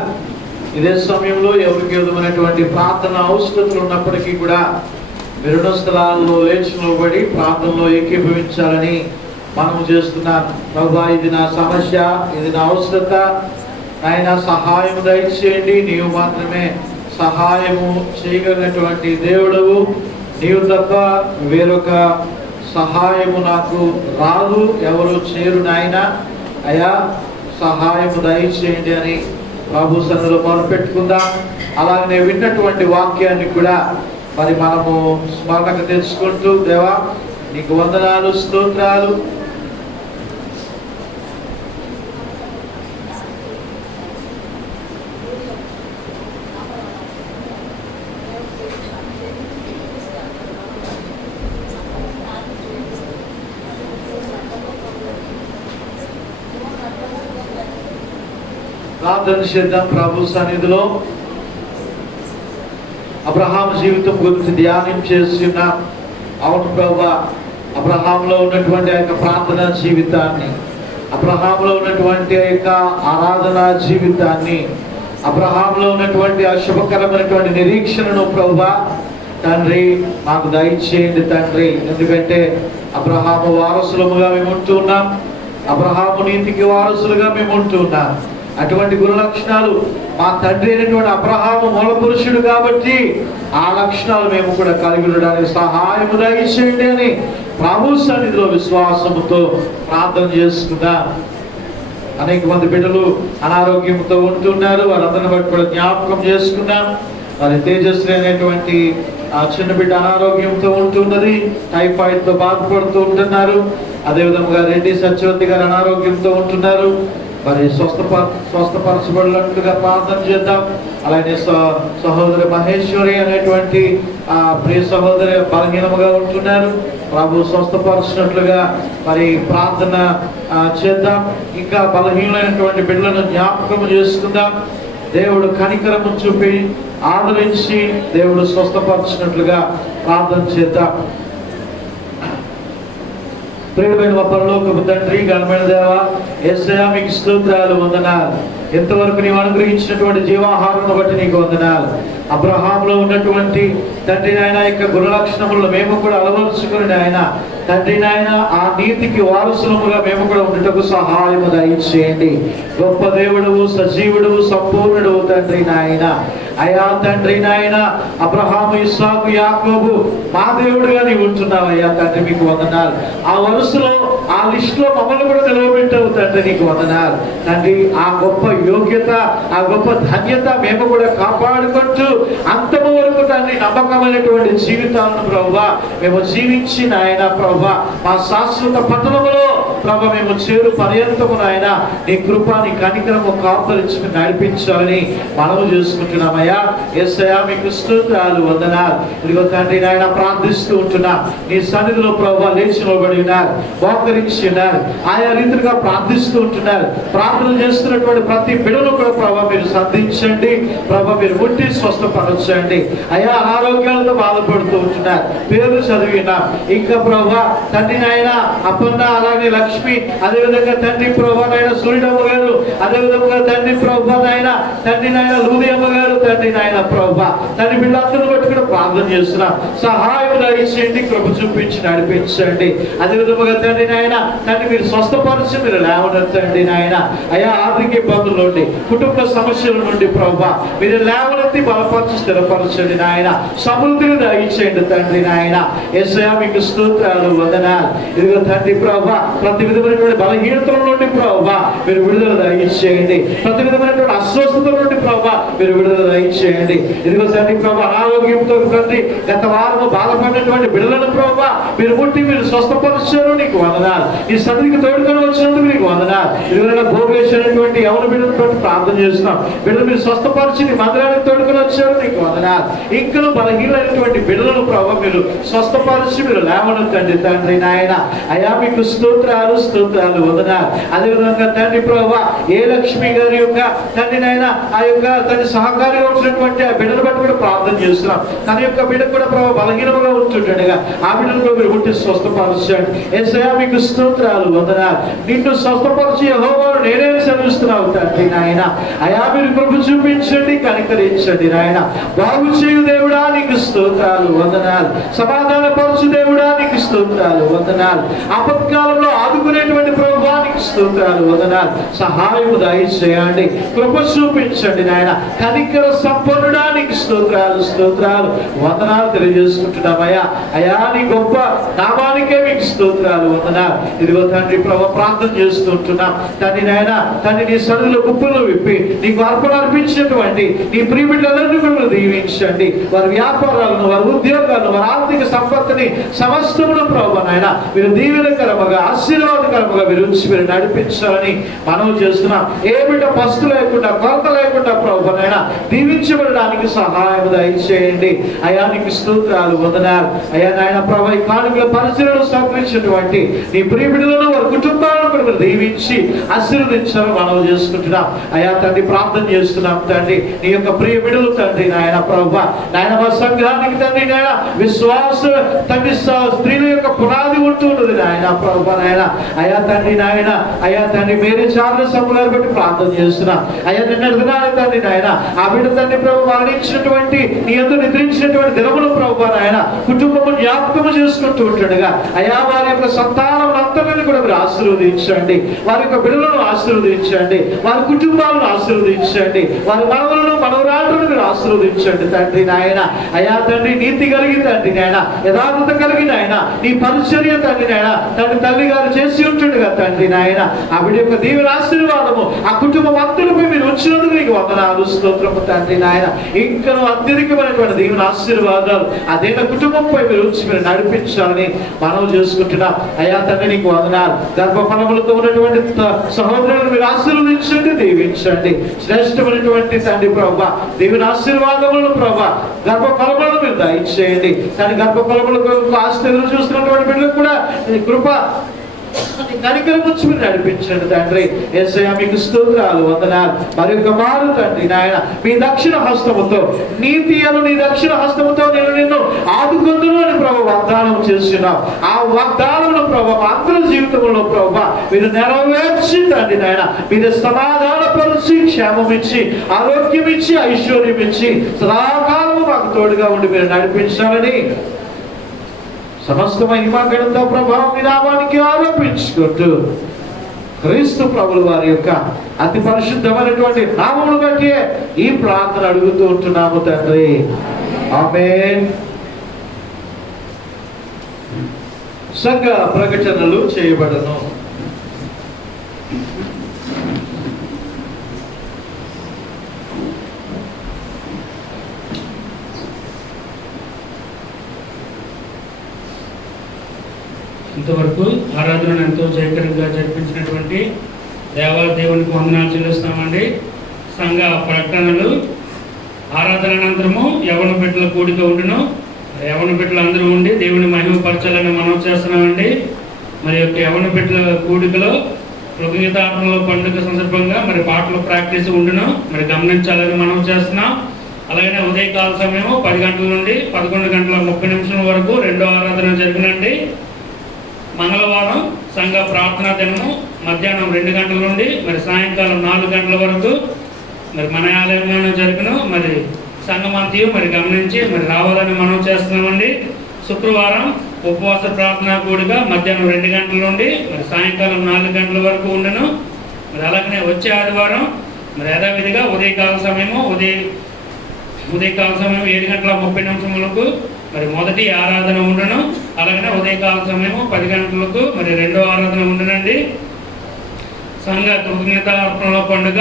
ఇదే సమయంలో ఎవరికి విధమైనటువంటి ప్రార్థన అవసరతలు ఉన్నప్పటికీ కూడా విరుణ స్థలాల్లో లేచి నిలబడి ప్రార్థనలో ఏకీభవించాలని మనం చేస్తున్నాం. ప్రభువా, ఇది నా సమస్య, ఇది నా అవసరత, ఆయన సహాయం దయచేయండి. నీవు మాత్రమే సహాయము చేయగలిగినటువంటి దేవుడవు, నీవు తప్ప వేరొక సహాయము నాకు రాదు, ఎవరు చేరు నాయన. అయా సహాయము దయచేయండి అని ప్రభు సన్నిధిలో మొదలుపెట్టుకుందాం. అలాగనే విన్నటువంటి వాక్యాన్ని కూడా మరి మనము స్మరణకు తెచ్చుకుంటూ, దేవా నీకు వందనాలు, స్తోత్రాలు. ప్రార్థన చేద్దాం ప్రభు సన్నిధిలో. అబ్రహాం జీవితం గురించి ధ్యానం చేస్తున్నాం. అవును ప్రభువా, అబ్రహాంలో ఉన్నటువంటి ఆ యొక్క ప్రార్థనా జీవితాన్ని, అబ్రహాంలో ఉన్నటువంటి ఆ యొక్క ఆరాధనా జీవితాన్ని, అబ్రహాంలో ఉన్నటువంటి ఆ శుభకరమైనటువంటి నిరీక్షణను ప్రభువా తండ్రి మాకు దయచేయండి తండ్రి. ఎందుకంటే అబ్రహాము వారసులముగా మేము ఉంటున్నాం, అబ్రహాము నీతికి వారసులుగా మేము ఉంటున్నాం. అటువంటి గుణ లక్షణాలు మా తండ్రి అయినటువంటి అబ్రహాము మూల పురుషుడు కాబట్టి ఆ లక్షణాలు మేము కూడా కలిగి ఉండడానికి సహాయము దయచేయండి అని ప్రభు సన్నిధిలో విశ్వాసముతో ప్రార్థన చేసుకుందాం. అనేక మంది బిడ్డలు అనారోగ్యంతో ఉంటున్నారు, వారందరిని బట్టి కూడా జ్ఞాపకం చేసుకున్నాం. మరి తేజస్వి అనేటువంటి ఆ చిన్న బిడ్డ అనారోగ్యంతో ఉంటున్నది, టైఫాయిడ్తో బాధపడుతూ ఉంటున్నారు. అదేవిధంగా రెడ్డి సత్యవతి గారు అనారోగ్యంతో ఉంటున్నారు. మరి స్వస్థపరచబడినట్లుగా ప్రార్థన చేద్దాం. అలాగే సహోదరి మహేశ్వరి అనేటువంటి ఆ ప్రియ సహోదరి బలహీనముగా ఉంటున్నారు, ప్రభు స్వస్థపరచినట్లుగా మరి ప్రార్థన చేద్దాం. ఇంకా బలహీనమైనటువంటి బిడ్డలను జ్ఞాపకం చేసుకుందాం. దేవుడు కనికరము చూపి ఆదరించి దేవుడు స్వస్థపరచినట్లుగా ప్రార్థన చేద్దాం. ప్రియమైన మా పరలోకపు తండ్రి, ఘనమైన దేవా, యేసయ్యా మీకు స్తోత్రాలు, వందనాలు. ఎంతవరకు నీవు అనుగ్రహించినటువంటి జీవాహారం బట్టి నీకు వందనాలు. అబ్రహాంలో ఉన్నటువంటి తండ్రి నాయన యొక్క గుణ లక్షణములను మేము కూడా అలవరుచుకుని ఆయన తండ్రి నాయన ఆ నీతికి వారసులముగా మేము కూడా ఉండటకు సహాయము దయచేయండి. గొప్ప దేవుడువు, సజీవుడువు, సంపూర్ణుడువు తండ్రి నాయన. అయా తండ్రి నాయన అబ్రహాము, ఇస్సాకు, యాకోబు మా దేవుడుగా నీవు ఉంటున్నావు అయ్యా తండ్రి, మీకు వందనాలు. ఆ వరుసలో ఆ లిస్ట్ లో మమ్మల్ని కూడా నిలవబెట్టావు తండ్రి, నీకు వందనాలు తండ్రి. ఆ గొప్ప యోగ్యత, ఆ గొప్ప ధన్యత మేము కూడా కాపాడుకుంటూ అంతము వరకు తండ్రి నమ్మకమైనటువంటి జీవితాలను ప్రభువా మేము జీవించి నాయన ప్రభువా మా శాశ్వత పట్టణములో ప్రభు మేము చేరు పర్యంతము నాయన నీ కృప, నీ కనికరము కాపరించి నడిపించాలని మనము చేసుకుంటున్నామయ్యా. యేసయ్యా మీకు స్తోత్రాలు, వందనాలు. ఇదిగో తండ్రి నాయన ప్రార్థిస్తూ ఉంటున్నా నీ సన్నిధిలో ప్రభువా లేచి నిలబడి ఉన్నారు, మోకరించి ఉన్నారు, ఆయా రీతిగా ప్రార్థిస్తూ ఉంటున్నారు. ప్రార్థన చేస్తున్నటువంటి ప్రతి బిడ్డను కూడా ప్రభు మీరు సంధించండి, ప్రభు మీరు ముట్టి స్వస్థపరచండి. అయా అనారోగ్యాలతో బాధపడుతూ ఉంటున్నారు, పేరు చదివినా ఇంకా ప్రభు తండ్రి నాయన అప్పన్న, అలాగే లక్ష్మి, అదేవిధంగా తండ్రి ప్రభు నాయన సూర్యుడమ్మ గారు, అదేవిధంగా తండ్రి ప్రభు నాయన తండ్రి నాయన లూదియమ్మ గారు, తండ్రి నాయన ప్రభు తండ్రి బిడ్డలందరూ బట్టి కూడా ప్రార్థన చేస్తున్నాం. సహాయం దయచేయండి, కృప చూపించి నడిపించండి. అదేవిధంగా తండ్రి నాయన తండ్రి మీరు స్వస్థపరిచి మీరు లేవనెత్తండి నాయన. అయా ఆర్థిక ఇబ్బందుల నుండి, కుటుంబ సమస్యల నుండి ప్రభు మీరు లేవనెత్తి బలపరిచి స్థిరపరచండి నాయన. సమృద్ధిని దయచేయండి తండ్రి నాయన. యేసయ్యా మీకు స్తోత్రాలు, వందనాలు. ఇదిగో తండ్రి ప్రభు ప్రతి విధమైనటువంటి బలహీనతల నుండి ప్రభు మీరు విడుదల దయచేయండి, ప్రతి విధమైనటువంటి అస్వస్థతల నుండి ప్రభు మీరు విడుదల దయచేయండి. ఇదిగో తండ్రి ప్రభు అనారోగ్యంతో తండ్రి గత వారము బాధపడినటువంటి బిడ్డలను ప్రభు మీరు ముట్టి మీరు స్వస్థపరిచారు, నీకు వందనాలు. ఈ సన్నిధికి తోడుకొని వచ్చినందుకు నీకు వందనాలు. ఇదిగో భోగేశ్వరైనటువంటి ఎవరి బిడ్డను బట్టి ప్రార్థన చేస్తున్నాం. బిడ్డలు మీరు స్వస్థపరిచి నీ మందిరానికి తోడుకొని వచ్చారు, నీకు వందనాలు. ఇంకా బలహీనమైనటువంటి బిడ్డలను ప్రభు మీరు స్వస్థపరిచి మీరు లేవనెత్తండి తండ్రి నాయన. అయా మీకు స్తోత్రాలు, స్తోత్రాలు, వందనాలు. అదేవిధంగా తండ్రి ప్రభు ఏ లక్ష్మి గారి యొక్క తండ్రి నాయన ఆ యొక్క తన సహకారిగా వచ్చినటువంటి ఆ బిడ్డను బట్టి కూడా ప్రార్థన చేస్తున్నాం. తన యొక్క బిడ్డ కూడా ప్రభు బలహీనముగా ఉంటుండగా ఆ బిడ్డను కూడా మీరు ముట్టి స్వస్థపరచండి. యేసయ్యా మీకు స్తోత్రాలు వందనాలు. నిన్ను స్వస్థపరిచి యెహోవాను నేనే సెలవిస్తున్నావు తండ్రి నాయన. అయా మీరు కృప చూపించండి, కనికరించండి నాయన. బాగు చేయు దేవుడా నీకు స్తోత్రాలు వందనాలు. సమాధాన పరచు దేవుడా నీకు స్తోత్రాలు వందనాలు. ఆపత్కాలంలో ఆదుకునేటువంటి ప్రభువా నీకు స్తోత్రాలు వందనాలు. సహాయము దయచేయండి, కృప చూపించండి నాయన. కనికర సంపన్నుడా నీకు స్తోత్రాలు స్తోత్రాలు వందనాలు తెలియజేసుకుంటున్నామయ్యా. అయా నీ గొప్ప నామానికే మీకు స్తోత్రాలు వందనాలు. ఇదిగో తండ్రి ప్రభు ప్రార్థన చేస్తుంటున్నాం తండ్రి నాయన. తండ్రి నీ సన్నిధిలో గుప్పులను విప్పి నీకు అర్పణ అర్పించినటువంటి నీ ప్రియబిడ్డలందరినీ కూడా దీవించండి. వారి వ్యాపారాలను, వారి ఉద్యోగాలను, వారి ఆర్థిక సంపత్తిని సమస్తమును ప్రభు నాయన మీరు దీవెనకరముగా ఆశీర్వాదకరముగా మీరు ఉంచి మీరు నడిపించాలని మనం చేస్తున్నాం. ఏ బిడ్డ పస్తు లేకుండా, కొరత లేకుండా ప్రభు నాయన దీవించబడడానికి సహాయం దయచేయండి. అయా నీకు స్తోత్రాలు వందనాలు. అయా నాయన ప్రభు ఈ కానుకల పరిచయను సహకరించినటువంటి నీ ప్రియబిడ్డలను, వారి కుటుంబాలను కూడా మీరు దీవించి ఆశీర్వదించాలని మనం చేసుకుంటున్నాం. అయా తండ్రి ప్రార్థన చేస్తున్నాం తండ్రి. నీ యొక్క ప్రియబిడ్డలు తండ్రి నాయన ప్రభు నాయన మా సంఘానికి తండ్రి నాయన విశ్వాస తండ్రి స్త్రీల యొక్క పునాది ఉంటున్నది నాయన ప్రభు నాయన. అయా తండ్రి నాయన, అయా తండ్రి మేరే చాలా సమయాలు బట్టి ప్రార్థన చేస్తున్నాం. అయా నిన్నటి దినాలు తండ్రి నాయన ఆ బిడ్డ తండ్రి ప్రభు మరణించినటువంటి నీ యందు నిద్రించినటువంటి దినములు ప్రభు నాయన కుటుంబము జ్ఞాపకము చేసుకుంటూ ఉంటాడుగా అయా వారి యొక్క సంతానం అంతటిని కూడా మీరు ఆశీర్వదించండి. వారి యొక్క బిడ్డలను ఆశీర్వదించండి, వారి కుటుంబాలను ఆశీర్వదించండి, వారి మనవలను మనవరాలను మీరు ఆశీర్వదించండి తండ్రి నాయన. అయా తండ్రి నీతి కలిగి తండ్రి నాయన, యథార్థత కలిగిన ఆయన నీ పరిచర్య తండ్రి నాయన తండ్రి తల్లి గారు చేసి ఉంటుండగా తండ్రి నాయన ఆ బిడ్డ యొక్క దీవెన ఆశీర్వాదము ఆ కుటుంబం అంతులపై మీరు వచ్చినందుకు నీకు వందనాలు స్తోత్రము తండ్రి నాయన. ఇంకా అత్యధికమైనటువంటి దీవెన ఆశీర్వాదాలు అదే కుటుంబంపై మీరు ఉంచి మీరు నడిపించాలని మనం చేసుకుంటున్నాం. అయా తండ్రి నీకు వందనాలు. గర్భఫలములతో ఉన్నటువంటి సహోదరులను మీరు ఆశీర్వదించండి, దీవించండి. శ్రేష్టమైనటువంటి తండ్రి ప్రభా దీవెన ఆశీర్వాదములను ప్రభా గర్భఫలములను మీరు దయచేయండి. కానీ గర్భఫలములకు ఆశీర్వాదం చూస్తున్నటువంటి బిడ్డలకు కూడా కృప కనికరముచ్చి మీరు నడిపించండి తండ్రి. యేసయ్యా మీకు స్తోత్రాలు వందనాలు. మరి ఒక మారు తండ్రి నాయన మీ దక్షిణ హస్తముతో నీతి అను నీ దక్షిణ హస్తముతో నేను నిన్ను ఆదుకొందును అని ప్రభు వాగ్దానం చేస్తున్నావు. ఆ వాగ్దానంలో ప్రభు అందరి జీవితంలో ప్రభు మీరు నెరవేర్చి తండ్రి నాయన మీరు సమాధానపరిచి క్షేమం ఇచ్చి ఆరోగ్యం ఇచ్చి ఐశ్వర్యం ఇచ్చి సదాకాలము మాకు తోడుగా ఉండి మీరు నడిపించాలని సమస్త మహిమ ఘనత ప్రభావం మీ నామానికి ఆరోపించుకుంటూ క్రీస్తు ప్రభువు వారి యొక్క అతి పరిశుద్ధమైనటువంటి నామమును బట్టి ఈ ప్రార్థన అడుగుతూ ఉంటున్నాము తండ్రి. ఆమేన్. సంఘ ప్రకటనలు చేయబడను. ఇంతవరకు ఆరాధనను ఎంతో జయకరంగా జరిపించినటువంటి దేవాదేవునికి వందనాలు చెల్లిస్తామండి. సంఘ ప్రకటనలు ఆరాధన అనంతరము యవన బిడ్డల కూడిక ఉండును. యవన బిడ్డలు అందరూ ఉండి దేవుని మహిమపరచాలని మనం చేస్తున్నామండి. మరి యొక్క యవన బిడ్డల కూడికలో కృతజ్ఞతార్పణల పండుగ సందర్భంగా మరి పాటల ప్రాక్టీస్ ఉండును. మరి గమనించాలని మనం చేస్తున్నాం. అలాగనే ఉదయకాల సమయం 10 గంటల నుండి 11:30 వరకు రెండో ఆరాధన జరిగినండి. మంగళవారం సంఘ ప్రార్థనా దినము మధ్యాహ్నం 2 గంటల నుండి మరి సాయంకాలం 4 గంటల వరకు మరి మన ఆలయంలోనే జరుగును. మరి సంఘమంతియు మరి గమనించి మరి రావాలని మనం చేస్తున్నామండి. శుక్రవారం ఉపవాస ప్రార్థనా కూడిక మధ్యాహ్నం 2 గంటల నుండి మరి సాయంకాలం 4 గంటల వరకు ఉండను. మరి అలాగనే వచ్చే ఆదివారం మరి యథావిధిగా ఉదయకాల సమయం 7:30 మరి మొదటి ఆరాధన ఉండను. అలాగనే ఉదయకాల సమయం 10 గంటలకు మరి రెండో ఆరాధన ఉండనండి. సంఘ కృతజ్ఞతార్పణల పండుగ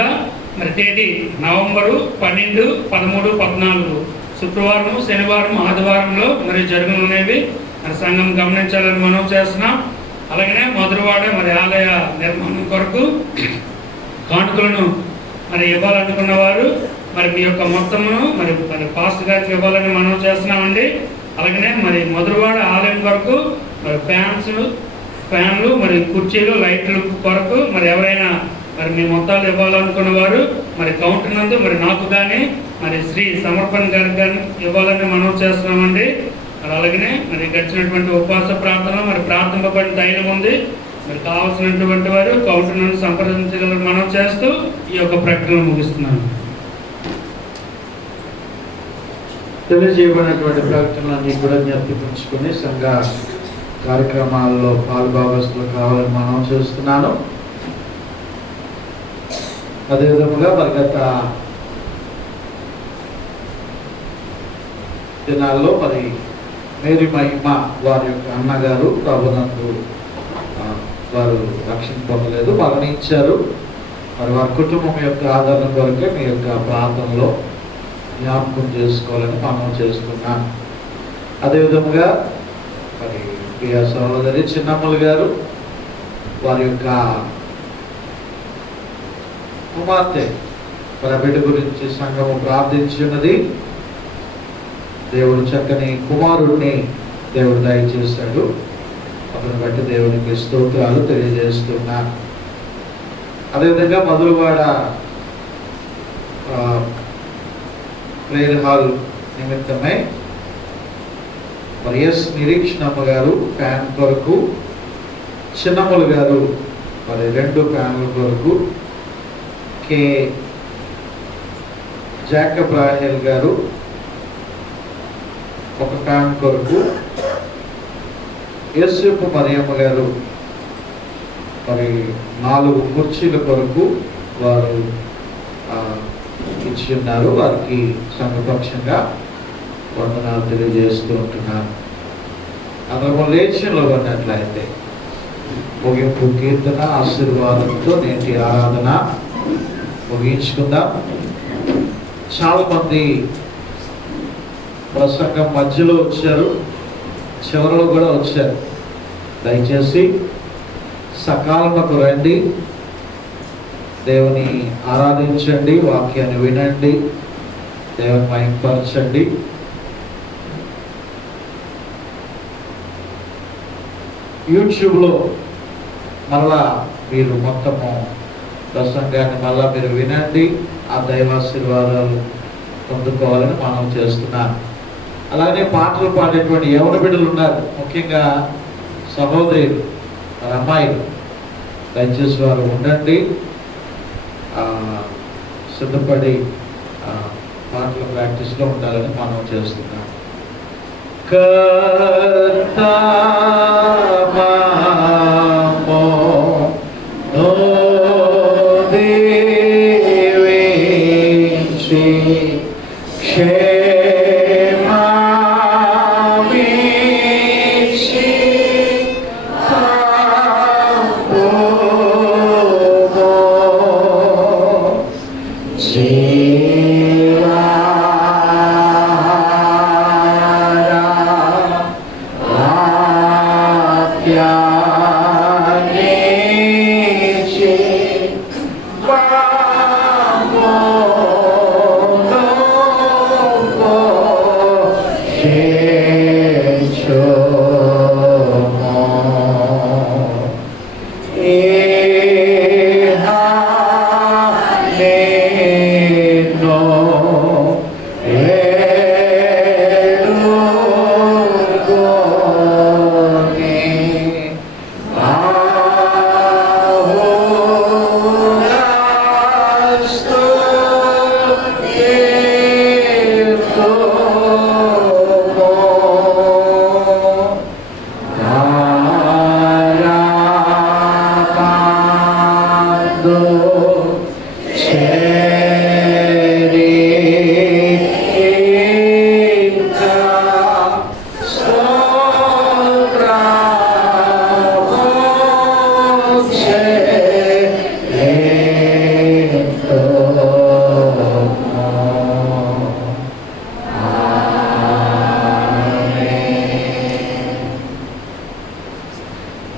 మరి తేదీ నవంబరు 12, 13, 14 శుక్రవారం, శనివారం, ఆదివారంలో మరి జరగనున్నవి మరి సంఘం గమనించాలని మనం చేస్తున్నాం. అలాగనే మధురవాడ మరి ఆలయ నిర్మాణం కొరకు కానుకలను మరి ఇవ్వాలనుకున్న వారు మరి మీ యొక్క మొత్తమును మరి పాస్టర్ గారికి ఇవ్వాలని మనం చేస్తున్నామండి. అలాగనే మరి మధురవాడ ఆలయం కొరకు మరి ఫ్యాన్లు మరి కుర్చీలు లైట్లు కొరకు మరి ఎవరైనా మరి మీ మొత్తాలు ఇవ్వాలనుకున్న వారు మరి కౌంటర్ నందు మరి నాకు కానీ మరి శ్రీ సమర్పణ గారికి కానీ ఇవ్వాలని మనం చేస్తున్నామండి. అలాగనే మరి గడిచినటువంటి ఉపవాస ప్రార్థన మరి ప్రార్థింపబడిన తైలం ఉంది. మరి కావాల్సినటువంటి వారు కౌంటర్ను సంప్రదించగలరు మనం చేస్తూ ఈ యొక్క ప్రకటన ముగిస్తున్నాను. తెలియజేయబడినటువంటి ప్రకటనలన్నీ కూడా జ్ఞప్తించుకొని సంఘ కార్యక్రమాల్లో పాలుభాగస్తులు కావాలని మనం చేస్తున్నాను. అదేవిధంగా మరి గత దినాల్లో మరి మేరీ మహిమ వారి యొక్క అన్నగారు ప్రభునందు వారు రక్షణ పొందలేదు, మరణించారు. మరి వారి కుటుంబం యొక్క ఆదరణ కొరకే మీ యొక్క ప్రాంతంలో జ్ఞాపకం చేసుకోవాలని మనం చేస్తున్నాం. అదేవిధంగా మరి ప్రియ సహోదరి చిన్నమ్మలు గారు వారి యొక్క కుమార్తె మరి బిడ్డ గురించి సంఘము ప్రార్థించున్నది. దేవుడు చక్కని కుమారుడిని దేవుడు దయచేశాడు. అతను బట్టి దేవునికి స్తోత్రాలు తెలియజేస్తున్నా. అదేవిధంగా మధురవాడ ప్రేయర్ హాల్ నిమిత్తమై మరి ఎస్ నిరీక్షణమ్మ గారు ఫ్యాన్ కొరకు, చిన్నమ్మలు గారు మరి 2 ఫ్యాన్ల కొరకు, కే జాకబ్ రాహేల్ గారు 1 ఫ్యాన్ కొరకు, యేసుపు మరియమ్మ గారు మరి 4 కుర్చీల కొరకు వారు ఇచ్చి ఉన్నారు. వారికి సంఘపక్షంగా వందనాలు తెలియజేస్తూ ఉంటున్నారు. అందరము లేచిలో ఉన్నట్లయితే ముగింపు కీర్తన ఆశీర్వాదంతో నేటి ఆరాధన ముగించుకుందాం. చాలా మంది ప్రసంగం మధ్యలో వచ్చారు, చివరిలో కూడా వచ్చారు. దయచేసి సకాలంకు రండి, దేవుని ఆరాధించండి, వాక్యాన్ని వినండి, దేవుని మహిమపరచండి. యూట్యూబ్లో మళ్ళా మీరు మొత్తము ప్రసంగాన్ని మళ్ళా మీరు వినండి, ఆ దైవాశీర్వాదాలు పొందుకోవాలని మనం చేస్తున్నాం. అలాగే పాటలు పాడేటువంటి యవన బిడ్డలు ఉన్నారు, ముఖ్యంగా సహోదరులు మరి అమ్మాయిలు. దయచేసి వారు ఉండండి, సిద్ధపడి పాటల ప్రాక్టీస్లో ఉండాలని మనం చేస్తున్నాం.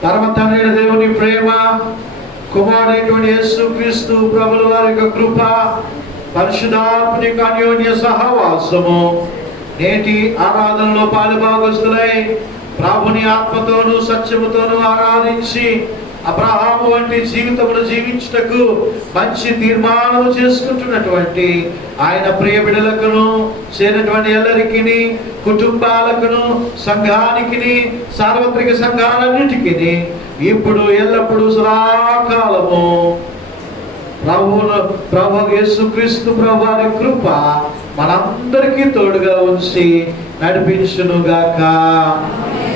పరమతండ్రైన దేవుని ప్రేమ, కుమారుడైనటువంటి యేసుక్రీస్తు ప్రభుల వారి యొక్క కృప, పరిశుద్ధాత్మని యొక్క అన్యోన్య సహవాసము నేటి ఆరాధనలో పాలుభాగస్తులై ప్రభుని ఆత్మతోనూ సత్యముతోనూ ఆరాధించి అబ్రహాము వంటి జీవితమును జీవించుటకు మంచి తీర్మానం చేసుకుంటున్నటువంటి ఆయన ప్రియ బిడ్డలకును, చేరినటువంటి ಎಲ್ಲరికిని, కుటుంబాలకును, సంఘానికి, సార్వత్రిక సంఘాలన్నిటికీ ఇప్పుడు ఎల్లప్పుడూ సదాకాలము ప్రభు యేసుక్రీస్తు ప్రభువారి కృప మనందరికీ తోడుగా ఉంచి నడిపించునుగాక.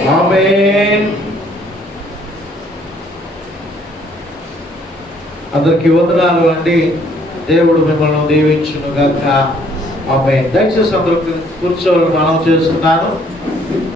ఆమేన్. అందరికీ వందనాలు అండి. దేవుడు మిమ్మల్ని దీవించునుగాక. ఆమేన్. దయచేసి అందరూ కూర్చోవాలని మనం చేస్తున్నాను.